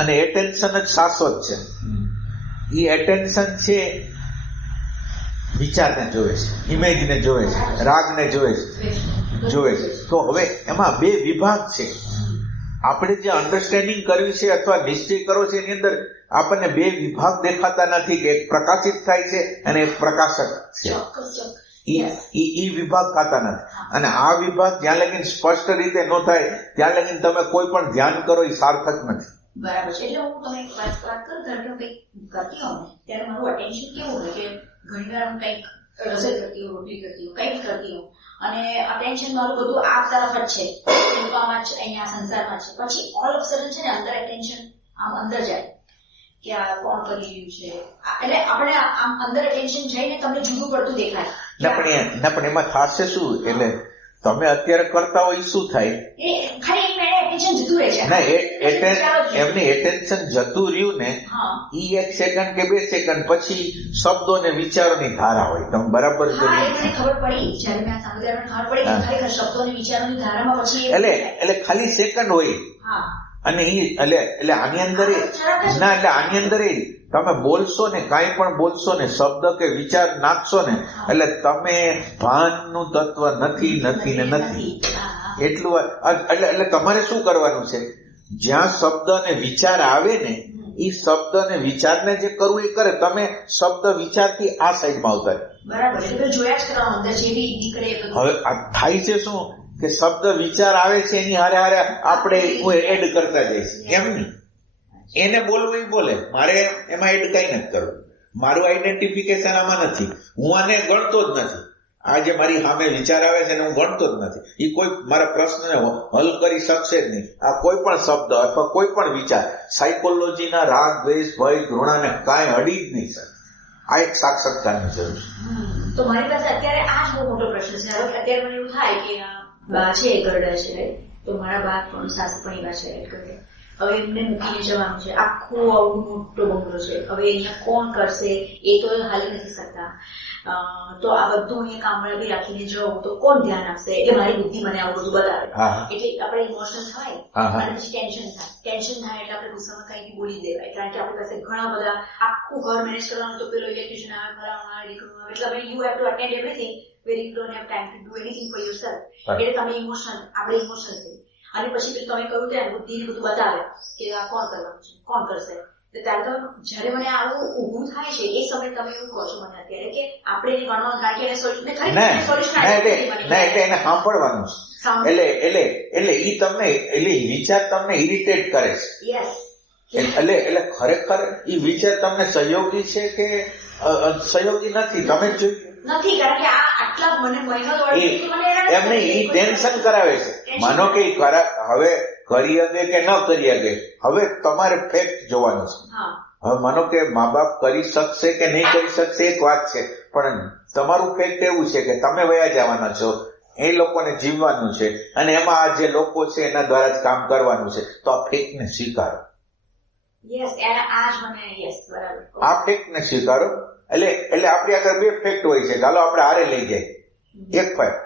અને એટેન્શન જ શાશ્વત છે. એ એટેન્શન છે વિચારને જોવે છે, ઇમેજને જોવે છે, રાગને જોવે છે. તો હવે એમાં બે વિભાગ છે. આપણે જે અન્ડરસ્ટેન્ડિંગ કરવી છે અથવા નિશ્ચય કરવો છે એની અંદર આપણને બે વિભાગ દેખાતા નથી કે એક પ્રકાશિત થાય છે અને એક પ્રકાશક છે. ઈ વિભાગ થતા નથી. અને આ વિભાગ જ્યાં લગીને સ્પષ્ટ રીતે ન થાય ત્યાં લગીને તમે કોઈ પણ ધ્યાન કરો એ સાર્થક નથી. બરાબર છે. એટલે હું તમે વાત કરું ધારો કે કંઈક કરતી હોઉં ને ત્યારે મારું અટેન્શન કેવું હોય કે ઘણી વાર હું કંઈક રસોઈ કરતી હોઉં, રોટલી કરતી હોઉં, કંઈક કરતી હોઉં અને અટેન્શન મારું બધું આ તરફ જ છે, ઇન્કમમાં જ, અહીંયા સંસારમાં છે. પછી ઓલ ઓફ સડન છે ને અંદર અટેન્શન આમ અંદર જાય કે આ કોણ કરી રહ્યું છે. એટલે આપણે આમ અંદર અટેન્શન જઈને તમને જુદું પડતું દેખાય. ના પણ એમાં થશે શું, એટલે તમે અત્યારે કરતા હોય શું થાય, એમની એટેન્શન જતું રહ્યું ને ઈ 1 સેકન્ડ કે 2 સેકન્ડ પછી શબ્દો ને વિચારોની ધારા હોય. તમે બરાબર ખબર પડી જયારે મેં સાંભળ્યા ખબર પડી ખરેખર શબ્દો અને વિચારોની ધારામાં પછી એટલે ખાલી સેકન્ડ હોય. અને એટલે આની અંદર તમે બોલશો ને, કાંઈ પણ બોલશો ને, શબ્દ કે વિચાર નાખશો ને એટલે તમે ભાનનું તત્વ નથી. એટલું એટલે તમારે શું કરવાનું છે, જ્યાં શબ્દ અને વિચાર આવે ને એ શબ્દ અને વિચારને જે કરવું એ કરે. તમે શબ્દ વિચારથી આ સાઈડમાં આવતા. બરાબર. જોયા જ કરવાનું અંદર જે બી નીકળે. હવે થાય છે શું, કે શબ્દ વિચાર આવે છે એની હારે હારે આપણે એડ કરતા જઈશ, એમ નહીં. એને બોલવું એ બોલે, મારે એમાં એડ કઈ નથી કરવું. મારું આઈડેન્ટિફિકેશન આમાં નથી. હું આને ગણતો જ નથી. આ જે મારી સામે વિચાર આવે છે એને હું ગણતો જ નથી. એ કોઈ મારા પ્રશ્નને હલ કરી શકશે જ નહીં. આ કોઈ પણ શબ્દ અથવા કોઈ પણ વિચાર સાયકોલોજીના રાગ, દ્વેષ, ભય, ઘૃણાને કાંઈ અડી જ નહીં સર. આ એક સાક્ષાત્કારની જરૂર છે. તો મારી પાસે અત્યારે આ જ બહુ મોટો પ્રશ્ન છે. અત્યારે મને એવું થાય કે બા છે, ગરડા છે, તો મારા બા પણ સાસુ પણ એવા છે ગરડા. હવે એમને મૂકીને જવાનું છે, આખો આવું મોટો બંગલો છે. હવે અહીંયા કોણ કરશે એ તો હાલી નથી શકતા. તો આ બધું અહીંયા કામવાળી રાખીને જવું તો કોણ ધ્યાન આપશે? એટલે મારી બુદ્ધિ મને આવું બધું બતાવે. એટલે આપણે ઇમોશનલ થાય અને પછી ટેન્શન થાય. ટેન્શન થાય એટલે આપણે ગુસ્સામાં કઈ બોલી દેવાય, કારણ કે આપણી પાસે ઘણા બધા આખું ઘર મેનેજ કરવાનું, તો પેલો ઇલેક્ટ્રિશિયન આવે, ફલાણું આવે, ઢીકણું આવે. એટલે you have to attend everything where you don't have time to do anything for yourself. એટલે તમે આપણે ઇમોશનલ થઈ. અને પછી તમે કહ્યું ત્યાં બુદ્ધિને બધું બતાવે કે આ કોણ કરવાનું છે, કોણ કરશે. ત્યારે તો જયારે મને આવું ઊભું થાય છે એ સમયે તમે એવું કહો છો મને અત્યારે કે આપણે એને ગણવાનું, કારણ કે એને સોલ્યુશન એટલે એને સાંભળવાનું છે. એટલે ઈ તમને એટલે વિચાર તમને ઇરિટેટ કરે છે. યસ. એટલે ખરેખર ઈ વિચાર તમને સહયોગી છે કે સહયોગી નથી તમે જ જોયું નથી, કારણ કે આ આટલા મને મહિનો એમને ઈ ટેન્શન કરાવે છે. માનો કે હવે કરી શકે કે ન કરી શકે, હવે તમારે ફેક્ટ જોવાનું છે. હવે માનો કે મા બાપ કરી શકશે કે નહીં કરી શકશે એક વાત છે, પણ તમારું ફેક્ટ એવું છે કે તમે વયા જવાના છો, એ લોકોને જીવવાનું છે, અને એમાં આ જે લોકો છે એના દ્વારા જ કામ કરવાનું છે. તો આ ફેક્ટને સ્વીકારો. આ ફેક્ટને સ્વીકારો. એટલે આપણી આગળ બે ફેક્ટ હોય છે. ચાલો આપણે હારે લઈ જાય એક ફેક્ટ,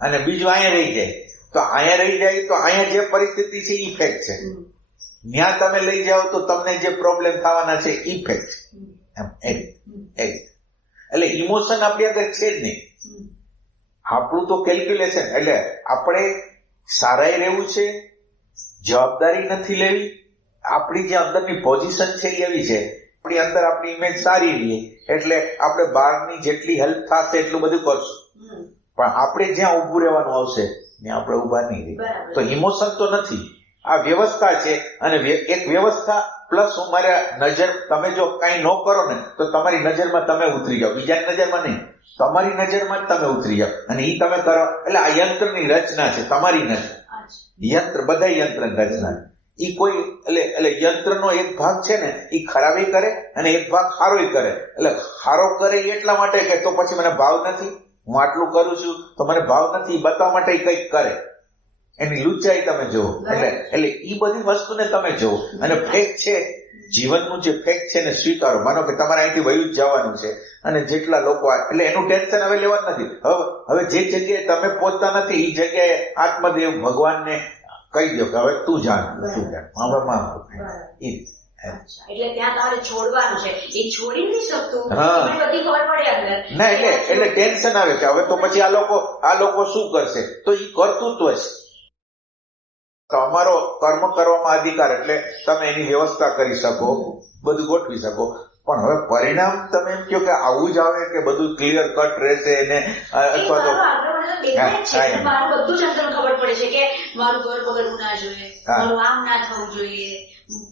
અને બીજું અહીંયા રહી જાય. તો અહીંયા રહી જાય તો અહીંયા જે પરિસ્થિતિ છે ઈ ફેક્ટ છે. ત્યાં તમે લઈ જાઓ તો તમને જે પ્રોબ્લેમ થવાના છે ઈ ફેક્ટ છે. એટલે ઇમોશન આપણી આગળ છે જ નહીં. આપણું તો કેલ્ક્યુલેશન. એટલે આપણે સારાઈ રહેવું છે, જવાબદારી નથી લેવી. આપણી જે અંદરની પોઝિશન છે એ એવી છે, આપણી અંદર આપણી ઇમેજ સારી રહે એટલે આપણે બહારની જેટલી હેલ્પ થશે એટલું બધું કરશું. પણ આપણે જ્યાં ઉભું રહેવાનું આવશે ત્યાં આપણે ઉભા નહીં રહીએ. તો ઇમોશન તો નથી, આ વ્યવસ્થા છે. અને એક વ્યવસ્થા પ્લસ મારા નજર, તમે જો કઈ ન કરો ને તો તમારી નજરમાં તમે ઉતરી જાઓ, બીજાની નજરમાં નહીં, તમારી નજરમાં જ તમે ઉતરી જાઓ અને એ તમે કરો. એટલે આ યંત્રની રચના છે, તમારી નથી. યંત્ર બધા યંત્રની રચના છે. ઈ કોઈ એટલે યંત્રનો એક ભાગ છે ને ઈ ખરાબી કરે અને એક ભાગ સારોય કરે. એટલે સારો કરે એટલા માટે કે તો પછી મને ભાવ નથી, હું આટલું કરું છું તો મને ભાવ નથી, બતાવવા માટે કંઈક કરે. એની લુચ્ચાઈ તમે જુઓ. એટલે ઈ બધી વસ્તુને તમે જુઓ. અને ફેક છે, જીવનનું જે ફેક છે ને સ્વીકારો. માનો કે તમારે અહીંથી વયું જ જવાનું છે અને જેટલા લોકો એટલે એનું ટેન્શન હવે લેવાનું નથી. હવે જે જગ્યાએ તમે પહોંચતા નથી એ જગ્યાએ આત્મદેવ ભગવાનને કહી દો કે હવે તું જાણ. એટલે ત્યાં તમારે છોડવાનું છે, એ છોડી નહીં શકતું. બધી ખબર પડે અંદર. ના એટલે ટેન્શન આવે કે હવે તો પછી આ લોકો શું કરશે, તો એ કરતૃત્વ છે. તમારો કર્મ કરવામાં અધિકાર, એટલે તમે એની વ્યવસ્થા કરી શકો, બધું ગોઠવી શકો. પણ હવે પરિણામ તમે એમ કહો કે આવું જ આવે કે બધું ક્લિયર કટ રહેશે એને, અથવા તો મારું બધું જ અંદર ખબર પડે છે કે મારું ઘર બગડવું ના જોઈએ, મારું આમ ના થવું જોઈએ,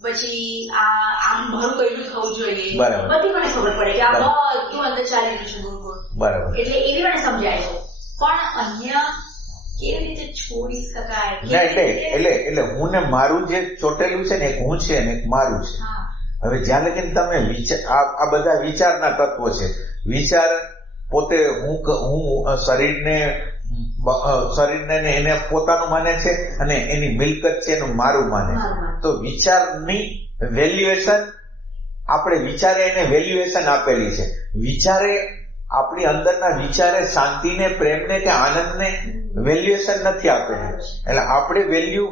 પછી આમ મારું કયું થવું જોઈએ, બધી મને ખબર પડે કે આ બધું અંદર ચાલી રહ્યું છે ગોળ. બરાબર. એટલે એવી મને સમજાય છે. પણ અહીંયા કેવી રીતે છોડી શકાય? એટલે હું ને મારું જે ચોટેલું છે ને એક હું છે ને એક મારું છે. હવે જ્યાં લગીને તમે આ બધા વિચારના તત્વો છે. વિચાર પોતે હું શરીરને એને પોતાનું માને છે અને એની મિલકત છે એનું મારું માને છે. તો વિચારની વેલ્યુએશન, આપણે વિચારે એને વેલ્યુએશન આપેલી છે. વિચારે આપણી અંદરના વિચારે શાંતિને, પ્રેમને કે આનંદને વેલ્યુએશન નથી આપેલી. એટલે આપણે વેલ્યુ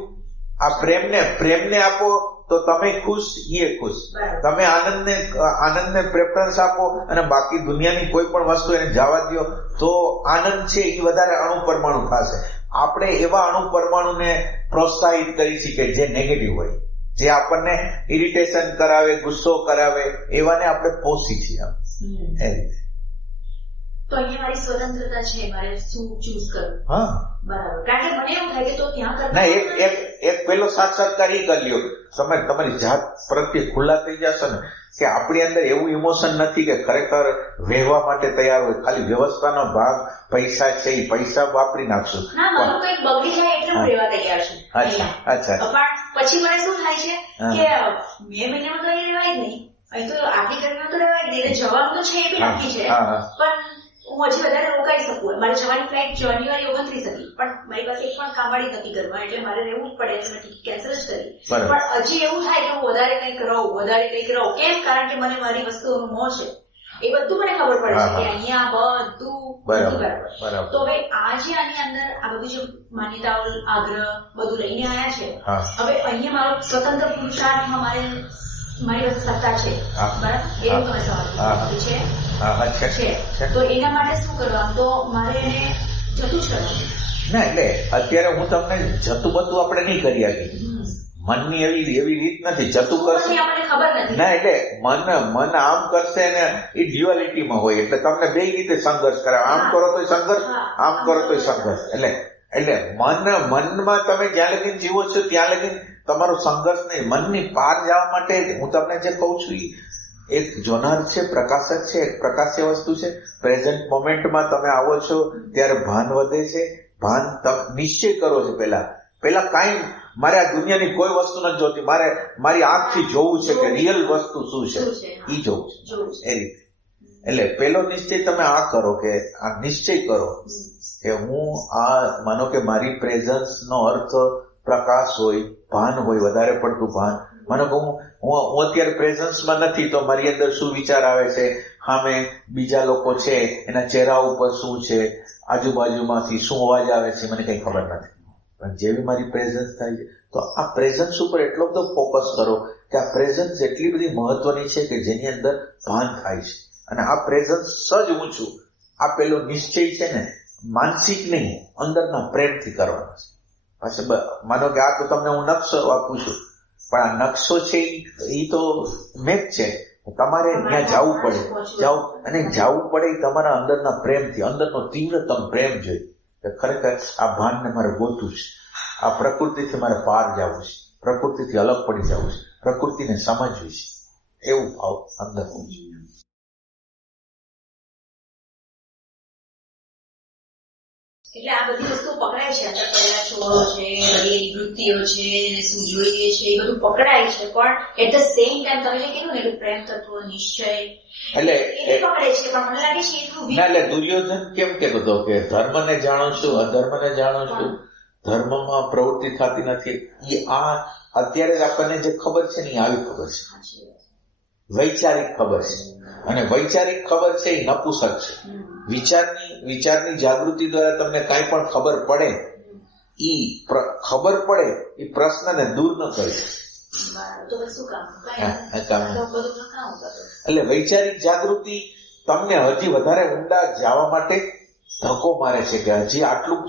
આ પ્રેમને આપો તો તમે ખુશ, એ ખુશ. તમે આનંદને પ્રેફરન્સ આપો અને બાકી દુનિયાની કોઈ પણ વસ્તુ એને જવા દો તો આનંદ છે એ વધારે અણુ પરમાણુ થશે. આપણે એવા અણુ પરમાણુને પ્રોત્સાહિત કરી શકીએ જે નેગેટિવ હોય, જે આપણને ઇરિટેશન કરાવે, ગુસ્સો કરાવે, એવાને આપણે પોષી છીએ. એ રીતે તો અહીંયા મારી સ્વતંત્રતા છે, મારે શું ચૂઝ કરવું. બરાબર. કારણ કે મને થાય કે તો ત્યાં કરતા ના, એક પેલો સાક્ષાત્કાર ઈ કરી લ્યો. તમે તમારી જાત પ્રત્યે ખુલ્લા થઈ જશો ને કે આપણી અંદર એવું ઇમોશન નથી કે ખરેખર વહેવા માટે તૈયાર હોય. ખાલી વ્યવસ્થાનો ભાગ પૈસા છે, એ પૈસા વાપરી નાખશું. ના, મારું કંઈક બગડી જાય એટલે હું રહેવા તૈયાર છું. અચ્છા. પણ પછી મને શું થાય છે કે મે મહિનામાં તો અહીં રહેવાય જ નહીં, અહીં તો આટલી ગરમીમાં તો રહેવાય જ નહીં, એટલે જવાનું તો છે એ બી નક્કી છે, પણ હું હજી વધારે રોકાઈ શકું. મારે જવાની ફ્લાઇટ જાન્યુઆરી 29 હતી, પણ મારી પાસે એક પણ કામવાળી નથી ઘરમાં, એટલે મારે રહેવું જ પડે, એટલે મેં ટિકિટ કેન્સલ જ કરી. પણ હજી એવું થાય કે હું વધારે કંઈક રહું. કેમ? કારણ કે મને મારી વસ્તુઓનું મોહ છે. એ બધું મને ખબર પડે છે કે અહીંયા બધું બરાબર. તો હવે આ જે આની અંદર આ બધું જે માન્યતાઓ, આગ્રહ બધું લઈને આવ્યા છે, હવે અહીંયા મારો સ્વતંત્ર પુરુષાર્થમાં મારી પાસે સત્તા છે, બરાબર? એ તમે સવાલ છે. તો એના માટે શું કરવાનું? તો મારે એને જતું જ કરવાનું. ના, એટલે અત્યારે હું તમને જતું બધું આપણે નહીં કરી શકીએ. મનની એવી રીત નથી જતું કરશે. ના, એટલે મન આમ કરશે ને એ ડ્યુઆલિટીમાં હોય, એટલે તમને બે રીતે સંઘર્ષ કરે. આમ કરો તો સંઘર્ષ, આમ કરો તો સંઘર્ષ. એટલે મનમાં તમે જ્યાં લગીન જીવો છો ત્યાં લગીન તમારો સંઘર્ષ નહીં. મનની પાર જવા માટે હું તમને જે કહું છું એક જોનાર છે, પ્રકાશક છે, એક પ્રકાશ્ય વસ્તુ છે. પ્રેઝન્ટ મોમેન્ટમાં તમે આવો છો ત્યારે ભાન વધે છે. ભાન નિશ્ચય કરો છો. પેલા કાંઈ મારે આ દુનિયાની કોઈ વસ્તુ નથી જોતી, મારે મારી આંખથી જોવું છે કે રિયલ વસ્તુ શું છે, ઈ જોવું છે. એ રીતે એટલે પેલો નિશ્ચય તમે આ કરો કે આ નિશ્ચય કરો કે હું આ માનો કે મારી પ્રેઝન્સ નો અર્થ પ્રકાશ હોય, ભાન હોય, વધારે પડતું ભાન. માનો કે હું અત્યારે પ્રેઝન્સમાં નથી તો મારી અંદર શું વિચાર આવે છે, સામે બીજા લોકો છે એના ચહેરા ઉપર શું છે, આજુબાજુમાંથી શું અવાજ આવે છે, મને કઈ ખબર નથી. પણ જેવી મારી પ્રેઝન્સ થાય છે તો આ પ્રેઝન્સ ઉપર એટલો બધો ફોકસ કરો કે આ પ્રેઝન્સ એટલી બધી મહત્વની છે કે જેની અંદર ભાન થાય છે. અને આ પ્રેઝન્સ જ હું છું. આ પેલો નિશ્ચય છે ને માનસિક નહીં, અંદરના પ્રેમથી કરવાનો છે. પાછળ માનો કે આ તો તમને હું નકશો આપું છું, પણ આ નકશો છે એ તો મેપ છે. તમારે ત્યાં જવું પડે, અને જવું પડે તમારા અંદરના પ્રેમથી, અંદરનો તીવ્રતમ પ્રેમ જોઈએ કે ખરેખર આ ભાનને મારે ગોતું છે, આ પ્રકૃતિથી મારે પાર જવું છે, પ્રકૃતિથી અલગ પડી જવું છે, પ્રકૃતિને સમજવી છે, એવું ભાવ અંદર હોવું છે. એટલે આ બધી વસ્તુઓ પકડાય છે, અંદર પડેલા છોડો છે, બધી વૃત્તિઓ છે, શું જોઈએ છે, એ બધું પકડાય છે. પણ એટ ધ સેમ ટાઈમ તમે જે કીધું ને કે પ્રેમ તત્વ, નિશ્ચય, એટલે એ પકડે છે. પણ મને લાગે છે એટલે દુર્યોધન કેમ કહેતો હતો કે ધર્મને જાણો છું, અધર્મને જાણો છું, ધર્મમાં પ્રવૃત્તિ થતી નથી. એ આ અત્યારે આપણને જે ખબર છે ને એ આવી ખબર છે, વૈચારિક ખબર છે. અને વૈચારિક ખબર છે એ નપુસક છે. વિચારની જાગૃતિ દ્વારા તમને કાંઈ પણ ખબર પડે, એ પ્રશ્નને દૂર ન કરી. એટલે વૈચારિક જાગૃતિ તમને હજી વધારે ઊંડા જવા માટે ધક્કો મારે છે કે હજી આટલું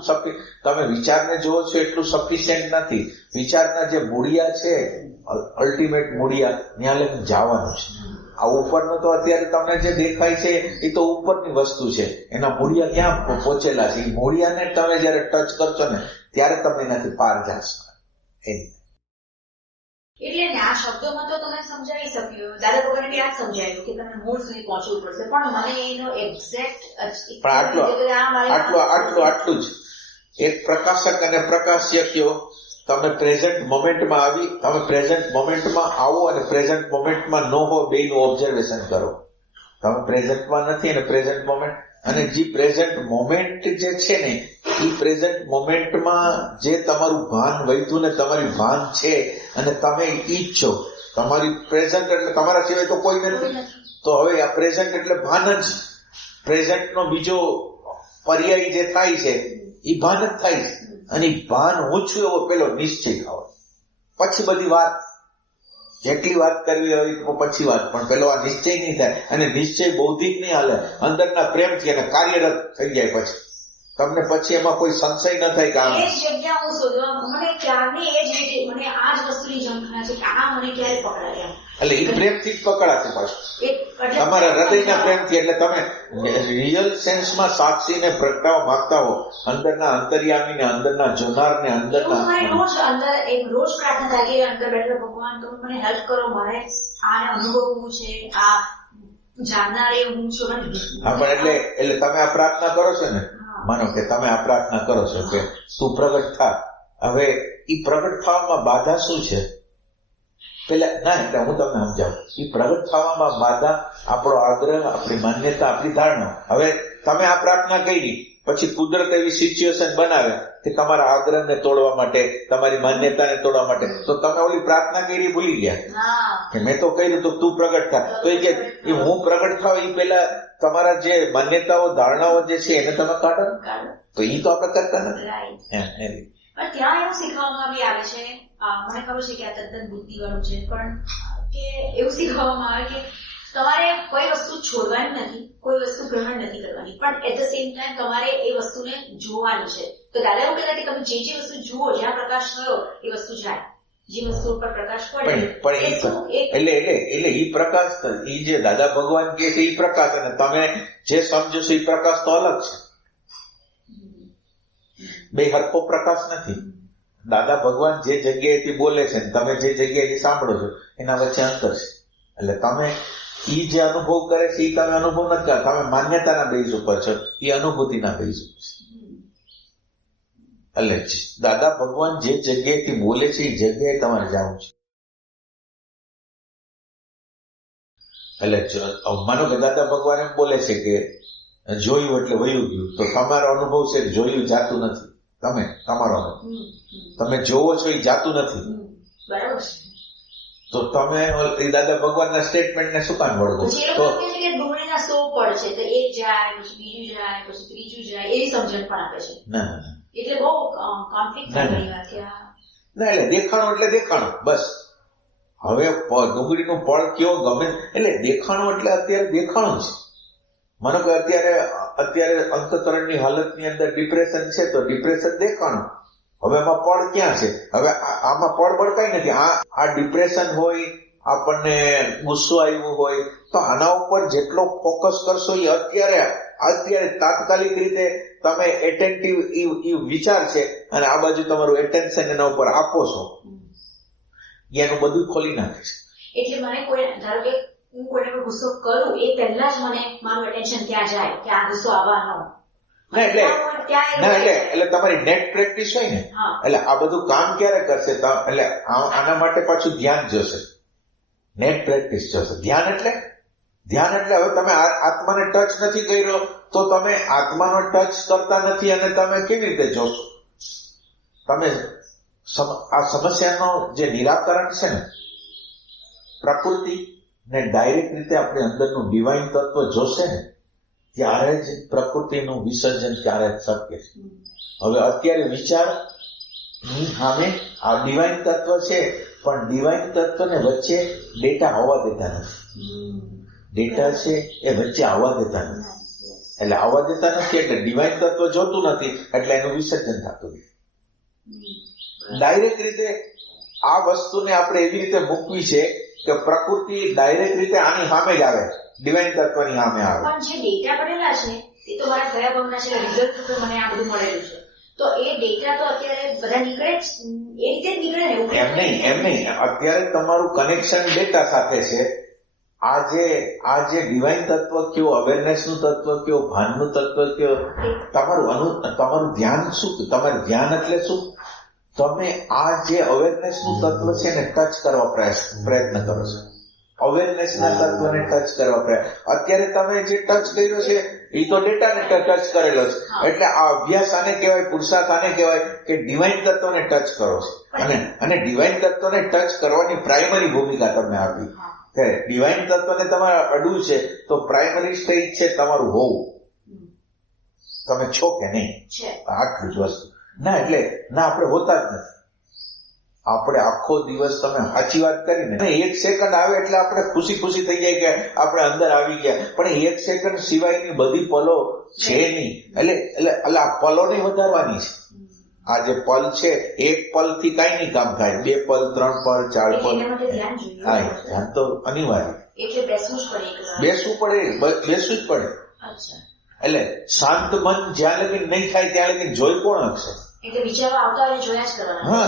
તમે વિચારને જોવો છો એટલું સફિશિયન્ટ નથી. વિચારના જે મૂળિયા છે, અલ્ટિમેટ મૂળિયા, ત્યાં લઈને જવાનું છે. આ ઉપરનો તો અત્યારે તમને જે દેખાય છે એ તો ઉપરની વસ્તુ છે, એના મૂળિયા ક્યાં પહોંચેલા છે. એ મૂળિયાને તમે જયારે ટચ કરશો ને ત્યારે તમે એનાથી પાર જશો. એટલે આ શબ્દોમાં તો તમે સમજાવી શક્યો, દાદા ભગવાને બી આ સમજાવ્યું કે તમે મૂળ સુધી પહોંચવું પડશે. પણ મને એનો એક્ઝેક્ટ આટલું જ એક પ્રકાશક અને પ્રકાશ્ય કયો. તમે પ્રેઝન્ટ મોમેન્ટમાં આવી, તમે પ્રેઝન્ટ મોમેન્ટમાં આવો અને પ્રેઝન્ટ મોમેન્ટમાં ન હો, બેનું ઓબ્ઝર્વેશન કરો. તમે પ્રેઝન્ટમાં નથી અને પ્રેઝન્ટ મોમેન્ટ, અને જે પ્રેઝન્ટ મોમેન્ટ જે છે ને એ પ્રેઝન્ટ મોમેન્ટમાં જે તમારું ભાન વધ્યું ને તમારી ભાન છે અને તમે ઈ જ છો. તમારી પ્રેઝન્ટ એટલે તમારા સિવાય તો કોઈ નથી. તો હવે આ પ્રેઝન્ટ એટલે ભાન જ. પ્રેઝન્ટનો બીજો પર્યાય જે થાય છે એ ભાન જ થાય છે. અને ભાન હું છું એવો પેલો નિશ્ચય થવો. પછી બધી વાત જેટલી વાત કરવી હોય પછી વાત, પણ પેલો આ નિશ્ચય નહીં થાય. અને નિશ્ચય બૌદ્ધિક નહીં હાલે, અંદરના પ્રેમથી અને કાર્યરત થઈ જાય. તમને પછી એમાં કોઈ સંશય ન થાય કે એ જ જગ્યા હું શોધવા મને ક્યારની એ જ રીતે મને આ જ વસ્તુની ઝંખના છે કે આ મને ક્યારે પકડાય એટલે એ પ્રેમથી જ પકડાશે પાછું તમારા હૃદયના પ્રેમથી. એટલે તમે રિયલ સેન્સમાં સાક્ષીને પ્રગટાવવા માંગતા હો, અંદરના અંતર્યામીને, અંદરના જોનારને, અંદરના રોજ અંદર એક રોજ પ્રાર્થના થાય કે અંદર બેઠેલા ભગવાન તમે મને હેલ્પ કરો, મારે આને અનુભવવું છે, આ જાણનારે હું છું. હા, પણ એટલે તમે આ પ્રાર્થના કરો છો ને, માનો કે તમે આ પ્રાર્થના કરો છો કે તું પ્રગટ થા. હવે એ પ્રગટ થવામાં બાધા શું છે? પેલા ના, એટલે હું તમને સમજાવું. એ પ્રગટ થવામાં બાધા આપણો આગ્રહ, આપણી માન્યતા, આપણી ધારણા. હવે તમે આ પ્રાર્થના કરી, પછી કુદરત એવી સિચ્યુએશન બનાવે કે તમારા આગ્રહને તોડવા માટે, તમારી માન્યતાને તોડવા માટે, તો તમે ઓલી પ્રાર્થના કરી ભૂલી ગયા કે મેં તો કહ્યું તો તું પ્રગટ થા. તો એ કે હું પ્રગટ થાવ એ પેલા તમારા જે માન્યતાઓ, ધારણાઓ જે છે એને તમે કાઢો. તો એ તો આપણે કરતા નથી. પણ ત્યાં એવું શીખવામાં બી આવે છે, મને ખબર છે કે આ તદ્દન બુદ્ધિવાળું છે, પણ કે એવું શીખવામાં આવે કે તમારે કોઈ વસ્તુ છોડવાની નથી, કોઈ વસ્તુ ગ્રહણ નથી કરવાની, પણ એટ ધ સેમ ટાઈમ તમારે એ વસ્તુને જોવાની છે. તો દાદા એવું કહેતા કે તમે જે વસ્તુ જુઓ, જ્યાં પ્રકાશ થયો એ વસ્તુ જાય, જે વસ્તુ ઉપર પ્રકાશ પડે એટલે એ પ્રકાશ, એ જે દાદા ભગવાન કહે છે એ પ્રકાશ, અને તમે જે સમજો છો એ પ્રકાશ તો અલગ છે. બે હરખો પ્રકાશ નથી. દાદા ભગવાન જે જગ્યાએથી બોલે છે, તમે જે જગ્યાએથી સાંભળો છો, એના વચ્ચે અંતર છે. એટલે તમે ઈ જે અનુભવ કરે છે એ તમે અનુભવ નથી કરતા, તમે માન્યતાના બેઝ ઉપર છો, એ અનુભૂતિના બેઝ ઉપર છે. એટલે દાદા ભગવાન જે જગ્યાએથી બોલે છે એ જગ્યાએ તમારે જવું છે. એટલે માનો કે દાદા ભગવાન એમ બોલે છે કે જોયું એટલે વયું ગયું, તો તમારો અનુભવ છે કે જોયું જાતું નથી. તમારો તમે જોવો છો એ જાતું નથી, બરાબર છે. તો તમે દાદા ભગવાનના સ્ટેટમેન્ટને શું કામ વળગો? તો ડુંગળીના 100 પડ છે, તો એક જાય, પછી બીજું જાય, પછી ત્રીજું જાય, એવી સમજણ પણ આપે છે. ના, એટલે બહુ કોન્ફ્લિક્ટ થાય વાત કે ના, એટલે દેખાણું એટલે દેખાણું બસ. હવે ડુંગળીનું પળ કયો ગમે, એટલે દેખાણું એટલે અત્યારે દેખાણું છે. માનો કે અત્યારે અંતકરણની હાલતની અંદર ડિપ્રેશન છે, તો ડિપ્રેશન દેખાણું. હવે એમાં પળ ક્યાં છે? હવે આમાં પળ બળ કઈ નથી. આ ડિપ્રેશન હોય, આપણને ગુસ્સો આવ્યો હોય, તો આના ઉપર જેટલો ફોકસ કરશો એ અત્યારે તાત્કાલિક રીતે તમે એટેન્ટિવ વિચાર છે, અને આ બાજુ તમારું એટેન્શન એના ઉપર આપો છો, એનું બધું ખોલી નાખે છે. એટલે મને કોઈ, ધારો કે હું કોઈને પર ગુસ્સો કરું, એ પહેલા જ મને મારું એટેન્શન ત્યાં જાય કે આ ગુસ્સો આવવાનો. એટલે તમારી નેટ પ્રેક્ટિસ હોય ને, એટલે આ બધું કામ ક્યારે કરશે? એટલે આના માટે પાછું ધ્યાન જોશે, નેટ પ્રેક્ટિસ જોશે. ધ્યાન એટલે હવે તમે આત્માને ટચ નથી કર્યો, તો તમે આત્માનો ટચ કરતા નથી, અને તમે કેવી રીતે જોશો? તમે આ સમસ્યાનો જે નિરાકરણ છે ને, પ્રકૃતિ ને ડાયરેક્ટ રીતે આપણે અંદરનું ડિવાઇન તત્વ જોશે ને, ત્યારે જ પ્રકૃતિનું વિસર્જન ત્યારે જ શક્ય છે. હવે અત્યારે વિચાર સામે આ ડિવાઇન તત્વ છે, પણ ડિવાઇન તત્વને વચ્ચે ડેટા આવવા દેતા નથી. ડેટા છે એ વચ્ચે આવવા દેતા નથી. એટલે આવવા દેતા નથી એટલે ડિવાઇન તત્વ જોતું નથી, એટલે એનું વિસર્જન થતું નથી. ડાયરેક્ટ રીતે આ વસ્તુને આપણે એવી રીતે મૂકવી છે કે પ્રકૃતિ ડાયરેક્ટ રીતે આની સામે જ આવે, ડિવાઇન તત્વની સામે આવે. પણ જે ડેટા પડેલા છે એ તો મારા ગયા ભવના છે, રિઝલ્ટ રૂપે મને આ બધું મળેલું છે, તો એ ડેટા તો અત્યારે બધા નીકળે જ, એ રીતે જ નીકળે ને? એમ નહીં. અત્યારે તમારું કનેક્શન ડેટા સાથે છે. આ જે ડિવાઇન તત્વ કયો, અવેરનેસનું તત્વ કયો, ભાનનું તત્વ કયો, તમારું ધ્યાન શું? તમારું ધ્યાન એટલે શું? તમે આ જે અવેરનેસનું તત્વ છે ને ટચ કરવા પ્રયત્ન કરો છો. અવેરનેસના તત્વને ટચ કરવા પ્રયત્ન. અત્યારે તમે જે ટચ કર્યો છે એ તો ડેટાને ટચ કરેલો છે. એટલે આ અભ્યાસ આને કહેવાય, પુરુષાર્થ આને કહેવાય કે ડિવાઇન તત્વને ટચ કરો છો. અને ડિવાઇન તત્વને ટચ કરવાની પ્રાઇમરી ભૂમિકા તમે આપી. ડિવાઇન તત્વને તમારે અડવું છે તો પ્રાઇમરી સ્ટેજ છે તમારું હોવું. તમે છો કે નહીં, આટલું જ વસ્તુ. ના, એટલે ના, આપણે હોતા જ નથી. આપણે આખો દિવસ તમે સાચી વાત કરીને એક સેકન્ડ આવે એટલે આપણે ખુશી ખુશી થઈ જાય કે આપણે અંદર આવી ગયા, પણ એક સેકન્ડ સિવાયની બધી પલો છે નહીં. એટલે આ પલોને વધારવાની છે. આ જે પલ છે એક પલ થી કઈ નહીં કામ થાય, 2 પલ 3 પલ 4 પલ. હા, ધ્યાન તો અનિવાર્ય. બેસવું જ પડે. એટલે શાંત મન જ્યાં લગી નહીં થાય ત્યાં લગી જોઈ કોણ હશે? હા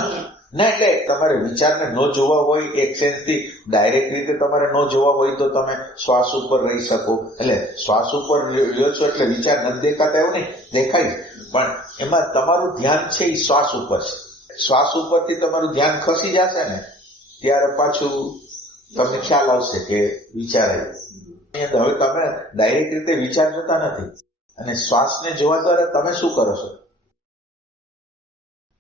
ના, એટલે તમારે વિચારને ન જોવા હોય એક સેન્સથી ડાયરેક્ટ રીતે તમારે ન જોવા હોય તો તમે શ્વાસ ઉપર રહી શકો. એટલે શ્વાસ ઉપર રહ્યો છો એટલે વિચાર નથી દેખાતા એવું નહીં, દેખાય, પણ એમાં તમારું ધ્યાન છે એ શ્વાસ ઉપર છે. શ્વાસ ઉપરથી તમારું ધ્યાન ખસી જશે ને ત્યારે પાછું તમને ખ્યાલ આવશે કે વિચાર આવ્યો. હવે તમે ડાયરેક્ટ રીતે વિચાર જોતા નથી અને શ્વાસને જોવા દ્વારા તમે શું કરો છો?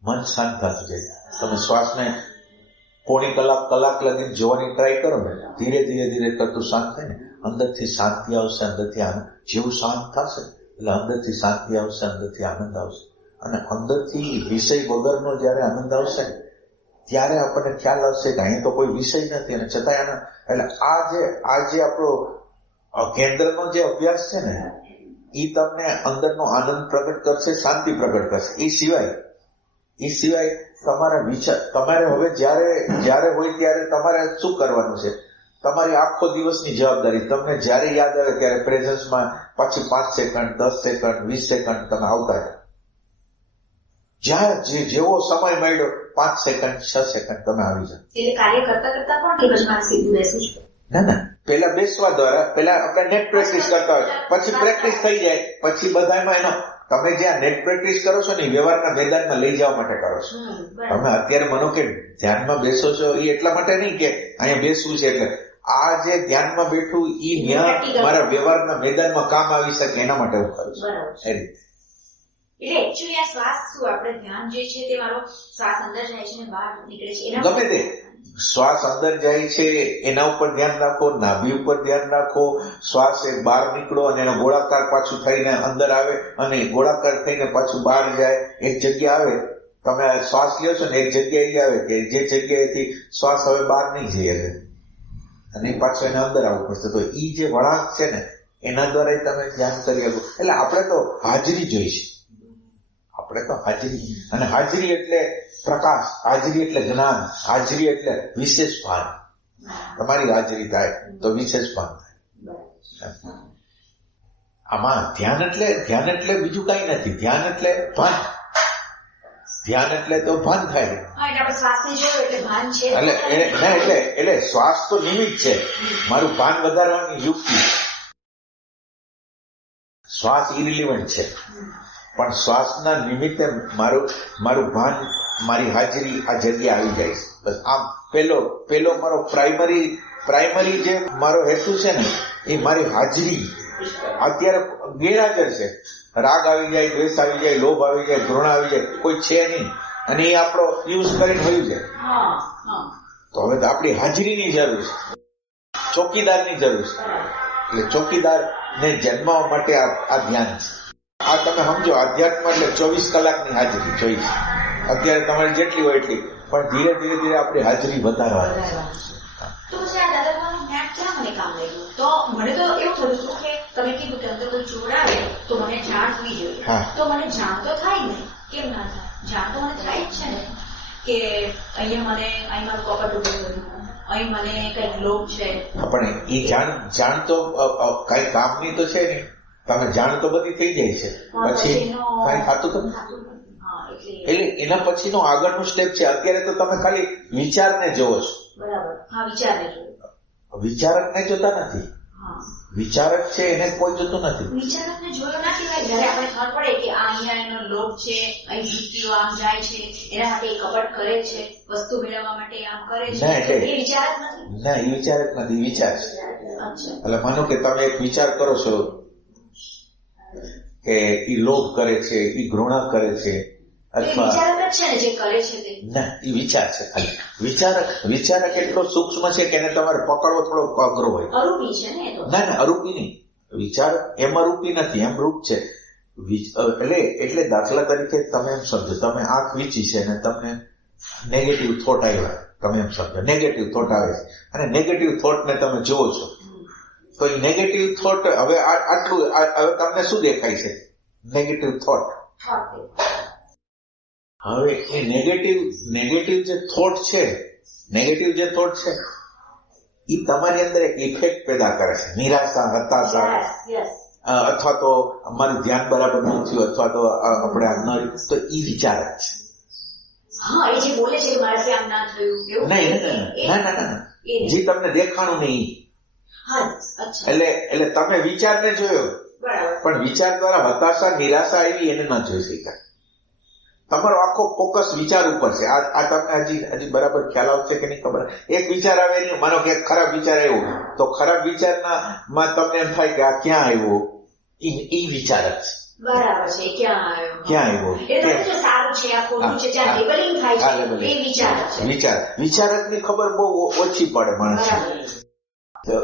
મન શાંત થતું જાય. તમે શ્વાસને પોણી કલાક લગીને જોવાની ટ્રાય કરો ને, ધીરે ધીરે કરતું શાંત થાય ને, અંદરથી શાંતિ આવશે, અંદરથી આનંદ. જેવું શાંત થશે એટલે અંદરથી શાંતિ આવશે, અંદરથી આનંદ આવશે. અને અંદરથી વિષય વગરનો જયારે આનંદ આવશે ને ત્યારે આપણને ખ્યાલ આવશે કે અહીંયા તો કોઈ વિષય નથી અને છતાંય આનંદ. એટલે આ જે આપણો કેન્દ્રનો જે અભ્યાસ છે ને એ તમને અંદરનો આનંદ પ્રગટ કરશે, શાંતિ પ્રગટ કરશે. એ સિવાય તમારા વિચાર તમારે હવે જ્યારે હોય ત્યારે તમારે શું કરવાનું છે? તમારી આખો દિવસની જવાબદારી તમને જ્યારે યાદ આવે ત્યારે પ્રેઝન્સમાં પછી 5 સેકન્ડ 10 સેકન્ડ 20 સેકન્ડ તમે આવતા રહો. જ્યાં જેવો સમય મળ્યો 5 સેકન્ડ 6 સેકન્ડ તમે આવી જાઓ. એટલે કાર્ય કરતા પણ સીધું બેસવું છે? ના, પેલા બેસવા દ્વારા પેલા આપણે નેટ પ્રેક્ટિસ કરતા હોય, પછી પ્રેક્ટિસ થઈ જાય, પછી બધામાં એનો તમે જ્યાં નેટ પ્રેક્ટિસ કરો છો ને વ્યવહારના મેદાનમાં લઈ જવા માટે કરો છો. તમે અત્યારે માનો કે ધ્યાનમાં બેસો છો એ એટલા માટે નહીં કે અહીંયા બેસવું છે, એટલે આ જે ધ્યાનમાં બેઠું એ ત્યાં મારા વ્યવહારના મેદાનમાં કામ આવી શકે એના માટે હું કરું છું. એ રીતે એટલે એક્ચ્યુઅલી આ શ્વાસ શું આપણે ધ્યાન જે છે તે મારો શ્વાસ અંદર જાય છે ને બહાર નીકળે છે એના ગમે તે શ્વાસ અંદર જાય છે એના ઉપર ધ્યાન રાખો, નાભી ઉપર ધ્યાન રાખો. શ્વાસ એક બહાર નીકળો અને એનો ગોળાકાર પાછું થઈને અંદર આવે અને ગોળાકાર થઈને પાછું બહાર જાય. એક જગ્યા આવે તમે શ્વાસ લ્યો છો ને એક જગ્યાએ આવે કે જે જગ્યાએથી શ્વાસ હવે બહાર નહીં જઈએ અને પાછું એને અંદર આવવું પડશે. તો ઈ જે વળાંક છે ને એના દ્વારા તમે ધ્યાન કરી શકો. એટલે આપણે તો હાજરી જોઈશે, આપણે તો હાજરી. અને હાજરી એટલે પ્રકાશ, હાજરી એટલે જ્ઞાન, હાજરી એટલે વિશેષ ભાન. તમારી હાજરી થાય તો વિશેષ ભાન થાય. આમાં ધ્યાન એટલે બીજું કઈ નથી. ધ્યાન એટલે ભાન. ધ્યાન એટલે તો ભાન થાય. એટલે શ્વાસ તો નિમિત્ત છે, મારું ભાન વધારવાની યુક્તિ. શ્વાસ ઇરિલિવન્ટ છે, પણ શ્વાસના નિમિત્તે મારું ભાન, મારી હાજરી આ જગ્યા આવી જાય છે. બસ આમ પેલો મારો પ્રાઇમરી જે મારો હેતુ છે ને એ મારી હાજરી. અત્યારે ગેરહાજર છે. રાગ આવી જાય, દ્વેષ આવી જાય, લોભ આવી જાય, ઘૃણા આવી જાય, કોઈ છે નહીં અને એ આપણો યુઝ કરીને વયું જાય. તો હવે તો આપણી હાજરીની જરૂર છે, ચોકીદારની જરૂર છે. એટલે ચોકીદારને જન્માવા માટે આ ધ્યાન છે. આ તમે સમજો અધ્યાત્મ એટલે 24 કલાકની હાજરી જોઈ છે. અત્યારે તમારી જેટલી હોય એટલી, પણ ધીરે ધીરે આપણી હાજરી વધારવાની છે. તો પછી આ દાદાનું જ્ઞાન ક્યાં મને કામ લાગ્યું? તો મને તો એવું થયું હતું કે તમે કીધું કે અંદર કોઈ જોડાવે તો મને જાણ થવી જોઈએ. તો મને જાણ તો થાય ને, કેમ ના થાય? જાણ તો મને થાય જ છે ને કે અહીં મારું કપટ ઉભું કર્યું, અહીં મને કઈક લોભ છે. પણ એ જાણ તો કઈ કામની તો છે નહીં. તમે જાણ તો બધી થઈ જાય છે, પછી કઈ થતું તો એટલે એના પછીનો આગળનું સ્ટેપ છે. અત્યારે તો તમે ખાલી વિચારને જોવો છો. બરાબર. હા, વિચારને જોવો. વિચારકને જોતા નથી. વિચારક છે એને કોઈ જોતું નથી. વિચારકને જોયો ના કહેવાય. જયારે આપણે ખબર પડે કે અહીંયા એનો લોભ છે, અહીં વૃત્તિઓ આમ જાય છે, એના માટે કપટ કરે છે, વસ્તુ મેળવવા માટે આમ કરે છે, એ વિચારક નથી. ના, એ વિચારક નથી, વિચાર છે. એટલે માનો કે તમે એક વિચાર કરો છો કે ઈ લોભ કરે છે, ઈ ઘૃણા કરે છે, અથવા ના, એ વિચાર છે ખાલી. વિચારક એટલો સૂક્ષ્મ છે કે એને તમારે પકડવો થોડો અઘરો હોય. ના, અરૂપી નહીં. વિચાર એમ અરૂપી નથી, એમ રૂપ છે. એટલે દાખલા તરીકે તમે એમ સમજો, તમે આંખ વીંચી છે ને તમને નેગેટિવ થોટ આવ્યા, તમે એમ સમજો નેગેટિવ થોટ આવે છે અને નેગેટિવ થોટને તમે જુઓ છો, તો એ નેગેટિવ થોટ હવે આટલું હવે તમને શું દેખાય છે? Negative thought. હવે એ નેગેટિવ જે થોટ છે, નેગેટિવ જે થોટ છે એ તમારી અંદર એક ઇફેક્ટ પેદા કરે છે, નિરાશા, હતાશા, અથવા તો અમારું ધ્યાન બરાબર ન થયું, અથવા તો આપણે આમ ન રહ્યું, તો એ વિચાર જ છે. હા, એ જે બોલે છે કે મારાથી આમ ના થયું એવું ના, જે તમને દેખાણું નહીં. એટલે તમે વિચારને જોયો, પણ વિચાર દ્વારા હતાશા, નિરાશા આવી એને ન જોઈ શકાય. તમારો આખો ફોકસ વિચાર ઉપર છે. આ તમને હજી બરાબર ખ્યાલ આવશે કે નહીં ખબર. એક વિચાર આવે નહીં, માનો કે ખરાબ વિચાર આવ્યો, તો ખરાબ વિચારમાં તમને એમ થાય કે આ ક્યાં આવ્યો, એ વિચાર જ છે. બરાબર છે, ક્યાં આવ્યો, એ સારું છે, આ ખોટું છે, જ્યાં લેબલિંગ થાય છે એ વિચાર છે. વિચારકની ખબર બહુ ઓછી પડે માણસ.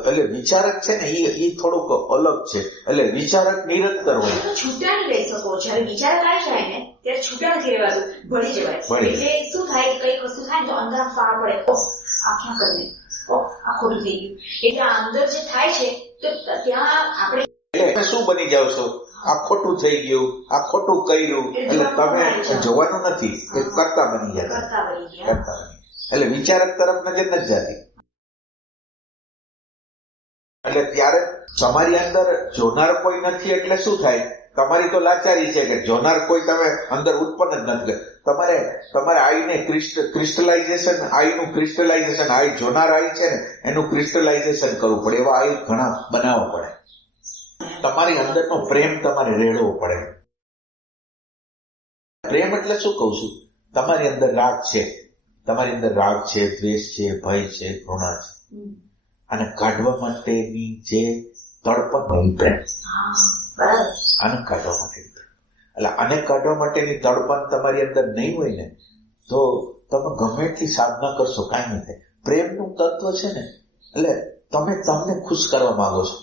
એટલે વિચારક છે ને એ થોડુંક અલગ છે. એટલે વિચારક નિરંતર હોય. છૂટા નહીં રહી શકો. જયારે વિચારક આવી જાય ને ત્યારે છૂટા નથી રહેવાતું, ભળી જવાય. એટલે શું થાય, કઈક વસ્તુ થાય તો અંદર ફાળ પડે, આ ક્યાં કરી, આ ખોટું થઈ ગયું. એટલે અંદર જે થાય છે તો ત્યાં આપણે શું બની જાવ છો, આ ખોટું થઈ ગયું, આ ખોટું કર્યું, એટલે તમે જોવાનું નથી, એ કરતા બની ગયા. એટલે વિચારક તરફ નજર નથી જતી. એટલે ત્યારે તમારી અંદર જોનાર કોઈ નથી. એટલે શું થાય, તમારી તો લાચારી છે કે જોનાર કોઈ તમે અંદર ઉત્પન્ન જ નથી. તમારે આઈને ક્રિસ્ટલાઇઝેશન, આઈનું ક્રિસ્ટલાઇઝેશન, આઈ જોનાર આઈ છે ને એનું ક્રિસ્ટલાઇઝેશન કરવું પડે. એવા આઈ ઘણા બનાવવા પડે. તમારી અંદરનો પ્રેમ તમારે રેડવો પડે. પ્રેમ એટલે શું કહું છું, તમારી અંદર રાગ છે, તમારી અંદર રાગ છે, દ્વેષ છે, ભય છે, ઘૃણા છે, અને કાઢવા માટેની જે તડપણ પ્રેમ, આને કાઢવા માટે. એટલે આને કાઢવા માટેની તડપણ તમારી અંદર નહીં હોય ને તો તમે ગમે એટલી સાધના કરશો કાંઈ નહીં થાય. પ્રેમનું તત્વ છે ને, એટલે તમે તમને ખુશ કરવા માંગો છો.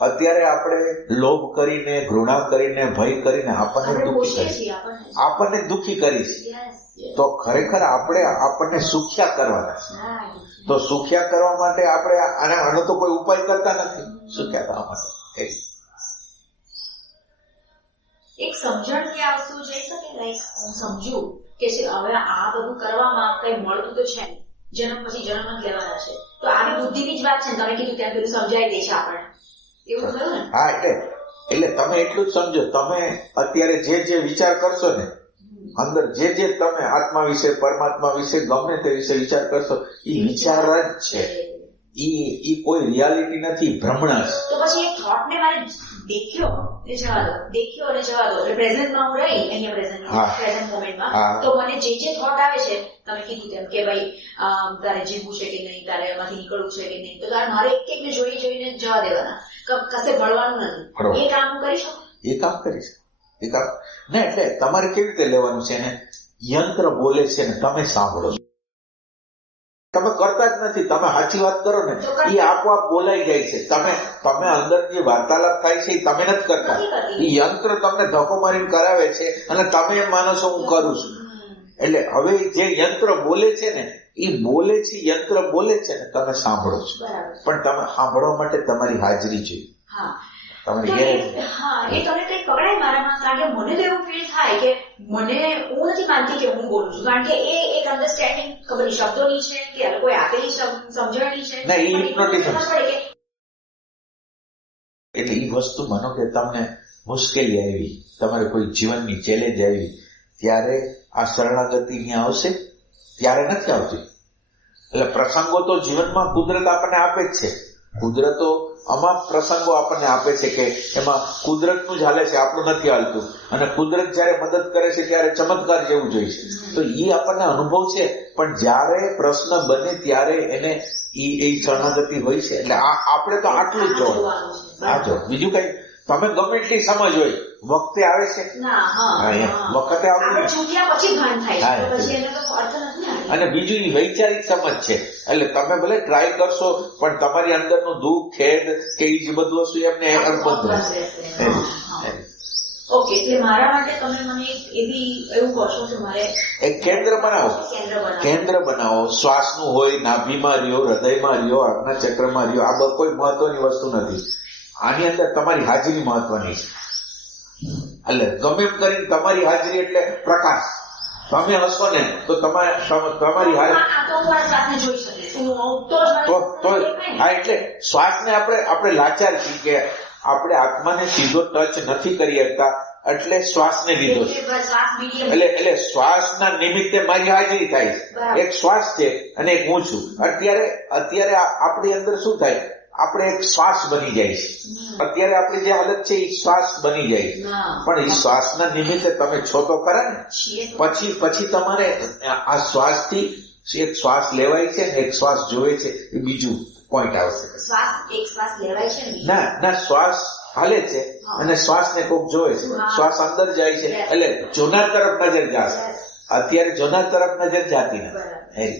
અત્યારે આપણે લોભ કરીને, ઘૃણા કરીને, ભય કરીને આપણને દુઃખી કરીશ, તો ખરેખર આપણને સુખ્યા કરવાના છે. તો સુખ્યા કરવા માટે આપણે આનો તો કોઈ ઉપાય કરતા નથી. સુખ્યા કરવા માટે એક સમજણથી આ વસ્તુ જઈ શકે. લાઈક હું સમજુ કે હવે આ બધું કરવામાં કઈ મળતું તો છે નહીં, જન્મ પછી જન્મ જ લેવાના છે, તો આવી બુદ્ધિની જ વાત છે. તમે કીધું ત્યાં પેલું સમજાઈ દે છે આપણને, એવું થયું ને? હા, એટલે તમે એટલું જ સમજો, તમે અત્યારે જે વિચાર કરશો ને, અંદર જે તમે આત્મા વિશે, પરમાત્મા વિશે, ગમે તે વિશે વિચાર કરશો, એ વિચાર જ છે. ઈ કોઈ રિયાલિટી નથી, ભ્રમણા છે. તો પછી એ થોટ ને મારે દેખ્યો અને જવા દો. એટલે પ્રેઝન્ટમાં હું રહી, અહીંયા પ્રેઝન્ટ મોમેન્ટમાં, તો મને જે થોટ આવે છે, તમે કીધું તેમ કે ભાઈ તારે જીવવું છે કે નહીં, તારે એમાંથી નીકળવું છે કે નહીં, તો તારે મારે એક ને જોઈને જવા દેવાના, કશે ભળવાનું નથી. એ કામ હું કરી શકું? એ કામ કરીશ. ના, એટલે તમારે કેવી રીતે લેવાનું છે ને, યંત્ર બોલે છે ને તમે સાંભળો છો, તમે કરતા જ નથી. તમે સાચી વાત કરો ને એ આપોઆપ બોલાઈ જાય છે. તમે અંદર જે વાર્તાલાપ થાય છે એ તમે નથી કરતા, એ યંત્ર તમને ધક્કો મારીને કરાવે છે અને તમે એમ માનો છો હું કરું છું. એટલે હવે જે યંત્ર બોલે છે ને એ બોલે છે, યંત્ર બોલે છે ને તમે સાંભળો છો, પણ તમે સાંભળવા માટે તમારી હાજરી જોઈએ. એ તમને કઈ પકડાય મારામાં, કારણ કે મને તો એવું ફીલ થાય કે હું નથી માનતી કે હું બોલું છું, કારણ કે એ એક અન્ડરસ્ટેન્ડિંગ ખબર શબ્દોની છે કે કોઈ આપેલી સમજણની છે. એટલે એ વસ્તુ માનો કે તમને મુશ્કેલી આવી, તમારે કોઈ જીવનની ચેલેન્જ આવી, ત્યારે આ શરણાગતિ અહીંયા આવશે, ત્યારે નથી આવતી. એટલે પ્રસંગો તો જીવનમાં કુદરત આપણને આપે જ છે. કુદરતો આમાં પ્રસંગો આપણને આપે છે કે એમાં કુદરતનું જ હાલે છે, આપણું નથી હાલતું. અને કુદરત જયારે મદદ કરે છે ત્યારે ચમત્કાર જેવું જોઈએ છે. તો એ આપણને અનુભવ છે, પણ જયારે પ્રશ્ન બને ત્યારે એને એ શરણાગતિ હોય છે. એટલે આપણે તો આટલું જ જોવાનું. આ જો બીજું કઈ તમે ગમે એટલી સમજ હોય, વખતે આવે છે, વખતે અને બીજું વૈચારિક સમજ છે. એટલે તમે ભલે ટ્રાય કરશો પણ તમારી અંદરનું દુઃખ, ખેદ કે એ જ બધું વસ્તુ એમને ઓકે, એટલે મારા માટે તમે મને એવું કહો છો કે મારે એક કેન્દ્ર બનાવો. કેન્દ્ર બનાવો. શ્વાસનું હોય, નાભીમાં રહ્યો, હૃદયમાં રહ્યો, આજ્ઞા ચક્રમાં રહ્યો. આ કોઈ મહત્વની વસ્તુ નથી. આની અંદર તમારી હાજરી મહત્વની છે. એટલે ગમે એમ કરીને તમારી હાજરી એટલે પ્રકાશ. તમે હશો ને તો તમારી હા, એટલે શ્વાસને આપણે લાચાર છીએ કે આપણે આત્માને સીધો ટચ નથી કરી શકતા, એટલે શ્વાસને લીધો છે. એટલે શ્વાસના નિમિત્તે મારી હાજરી થાય છે. એક શ્વાસ છે અને એક હું છું. અત્યારે આપણી અંદર શું થાય, આપણે એક શ્વાસ બની જાય છે. અત્યારે આપણી જે હાલત છે એ શ્વાસ બની જાય છે, પણ એ શ્વાસના નિમિત્તે તમે છો તો ખરા ને. પછી તમારે આ શ્વાસથી એક શ્વાસ લેવાય છે ને એક શ્વાસ જોવે છે, એ બીજું પોઈન્ટ આવશે. ના, શ્વાસ હાલે છે અને શ્વાસને કોક જોવે છે. શ્વાસ અંદર જાય છે એટલે જોનાર તરફ નજર જશે. અત્યારે જોનાર તરફ નજર જાતી નથી.